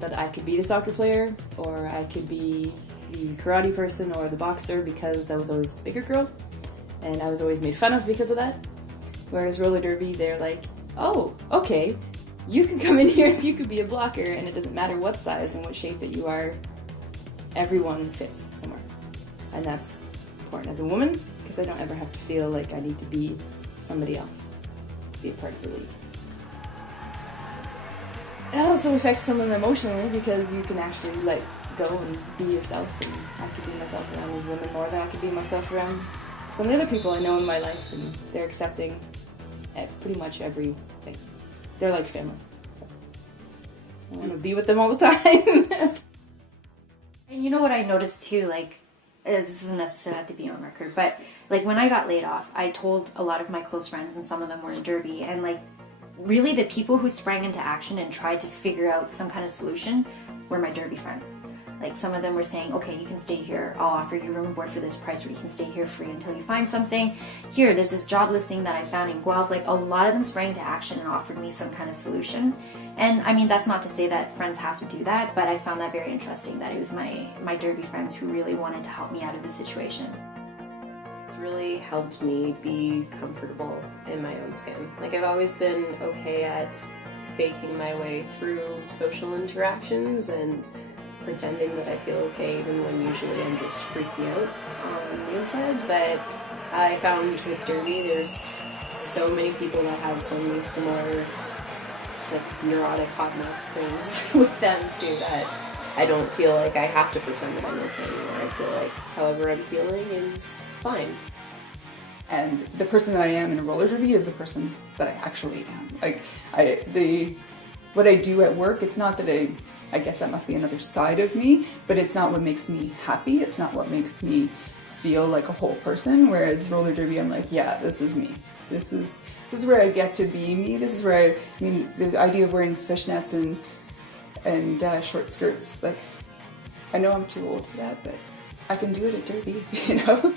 that I could be the soccer player or I could be the karate person or the boxer because I was always a bigger girl and I was always made fun of because of that. Whereas roller derby, they're like, oh, okay, you can come in here and you could be a blocker and it doesn't matter what size and what shape that you are, everyone fits somewhere. And that's important as a woman because I don't ever have to feel like I need to be somebody else to be a part of the league. That also affects someone emotionally because you can actually let go and be yourself, and I could be myself around these women more than I could be myself around some of the other people I know in my life, and they're accepting at pretty much everything. They're like family. So I want to be with them all the time. And you know what I noticed too, like, this doesn't necessarily have to be on record, but like when I got laid off, I told a lot of my close friends, and some of them were in derby, and like really the people who sprang into action and tried to figure out some kind of solution were my derby friends. Like some of them were saying, okay, you can stay here, I'll offer you room and board for this price, or you can stay here free until you find something. Here, there's this job listing that I found in Guelph. Like a lot of them sprang into action and offered me some kind of solution. And I mean, that's not to say that friends have to do that, but I found that very interesting that it was my derby friends who really wanted to help me out of the situation. It's really helped me be comfortable in my own skin. Like I've always been okay at faking my way through social interactions and pretending that I feel okay even when usually I'm just freaking out on the inside. But I found with derby there's so many people that have so many similar like neurotic hot mess things with them too that I don't feel like I have to pretend that I'm okay anymore. I feel like however I'm feeling is fine. And the person that I am in roller derby is the person that I actually am. Like what I do at work, it's not that I guess that must be another side of me, but it's not what makes me happy. It's not what makes me feel like a whole person. Whereas roller derby, I'm like, yeah, this is me. This is where I get to be me. This is where I mean, the idea of wearing fishnets and short skirts. Like, I know I'm too old for that, but I can do it at derby. You know.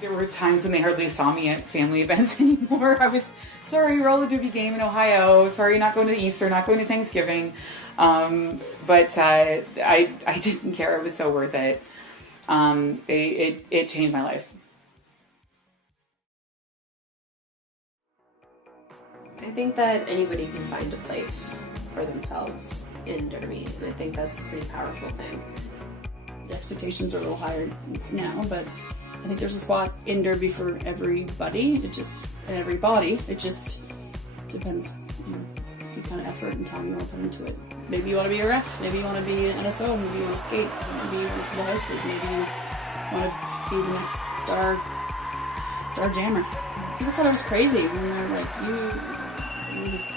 There were times when they hardly saw me at family events anymore. I was, sorry, roller derby game in Ohio. Sorry, not going to Easter, not going to Thanksgiving. But I didn't care. It was so worth it. It changed my life. I think that anybody can find a place for themselves in derby, and I think that's a pretty powerful thing. The expectations are a little higher now, but I think there's a spot in derby for everybody. It just depends, you know, the kind of effort and time you want to put into it. Maybe you want to be a ref, maybe you want to be an NSO, maybe you want to skate, maybe you want to be the house league, maybe you want to be the next star jammer. People thought I was crazy when they're like, you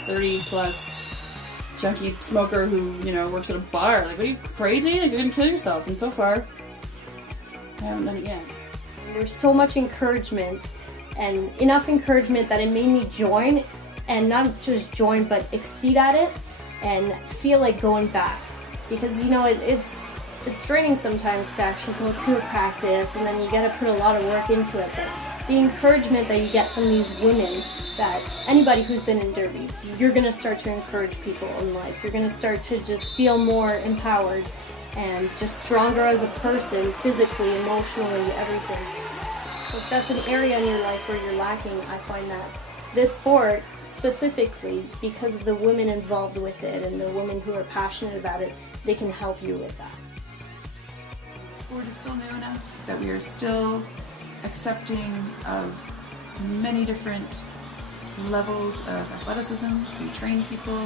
30 plus junkie smoker who, you know, works at a bar. Like, what are you, crazy? Like, you're gonna kill yourself. And so far, I haven't done it yet. There's so much encouragement, and enough encouragement that it made me join, and not just join, but exceed at it, and feel like going back. Because, you know, it's draining sometimes to actually go to a practice, and then you gotta put a lot of work into it. But the encouragement that you get from these women, that anybody who's been in derby, you're gonna start to encourage people in life. You're gonna start to just feel more empowered and just stronger as a person, physically, emotionally, everything. So if that's an area in your life where you're lacking, I find that this sport, specifically, because of the women involved with it and the women who are passionate about it, they can help you with that. Sport is still new enough that we are still accepting of many different levels of athleticism. We train people,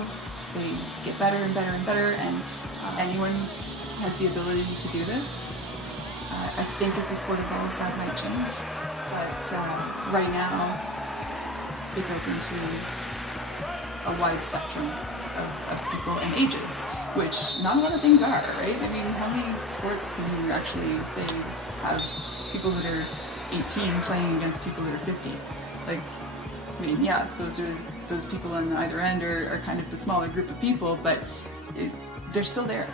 we get better and better and better, and anyone has the ability to do this. I think as the sport evolves that might change, but right now it's open to a wide spectrum of people and ages, which not a lot of things are, right? I mean, how many sports can you actually say have people that are 18 playing against people that are 50? Like, I mean, yeah, those people on either end are kind of the smaller group of people, but they're still there.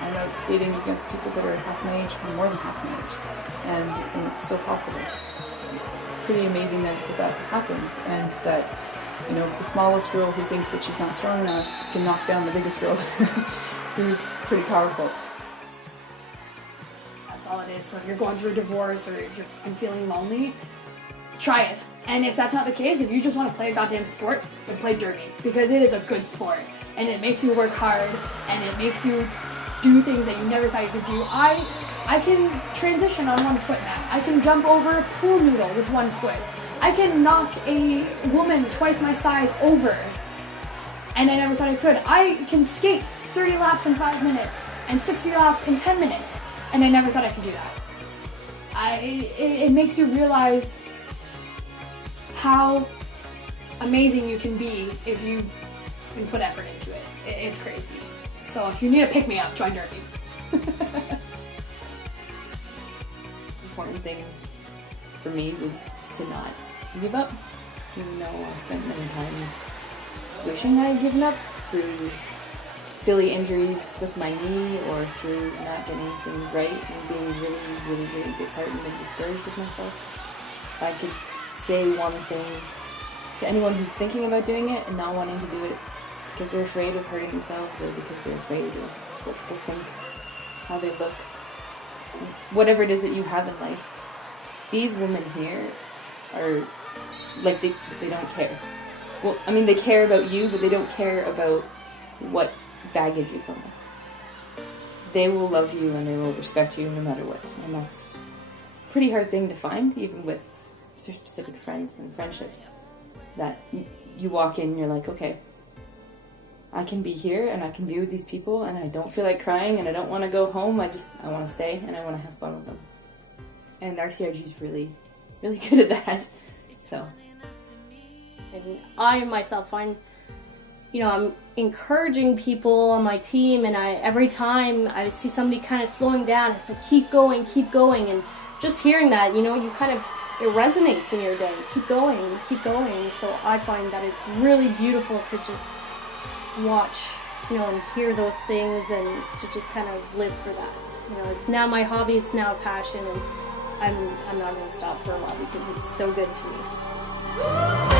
I'm out skating against people that are half my age or more than half my age, and it's still possible. pretty amazing that happens, and that, you know, the smallest girl who thinks that she's not strong enough can knock down the biggest girl who's pretty powerful. That's all it is. So if you're going through a divorce or if you're feeling lonely, try it. And if that's not the case, if you just want to play a goddamn sport, then play derby, because it is a good sport and it makes you work hard and it makes you do things that you never thought you could do. I can transition on one foot now. I can jump over a pool noodle with one foot. I can knock a woman twice my size over, and I never thought I could. I can skate 30 laps in 5 minutes and 60 laps in 10 minutes, and I never thought I could do that. It makes you realize how amazing you can be if you can put effort into it. It's crazy. So if you need a pick-me-up, join derby. Important thing for me was to not give up, even though I spent many times wishing I had given up through silly injuries with my knee or through not getting things right and being really, really, really disheartened and discouraged with myself. If I could say one thing to anyone who's thinking about doing it and not wanting to do it because they're afraid of hurting themselves or because they're afraid of what people think, how they look, whatever it is that you have in life, these women here are like they don't care. Well, I mean, they care about you, but they don't care about what baggage you come with. They will love you and they will respect you no matter what, and that's a pretty hard thing to find, even with specific friends and friendships. That you walk in and you're like, okay, I can be here and I can be with these people and I don't feel like crying and I don't want to go home. I want to stay and I want to have fun with them. And RCRG is really, really good at that. So. And I myself find, I'm encouraging people on my team, and every time I see somebody kind of slowing down, I said, keep going, and just hearing that, it resonates in your day. Keep going. So I find that it's really beautiful to just watch, and hear those things and to just kind of live for that. It's now my hobby, it's now a passion, and I'm not going to stop for a while because it's so good to me.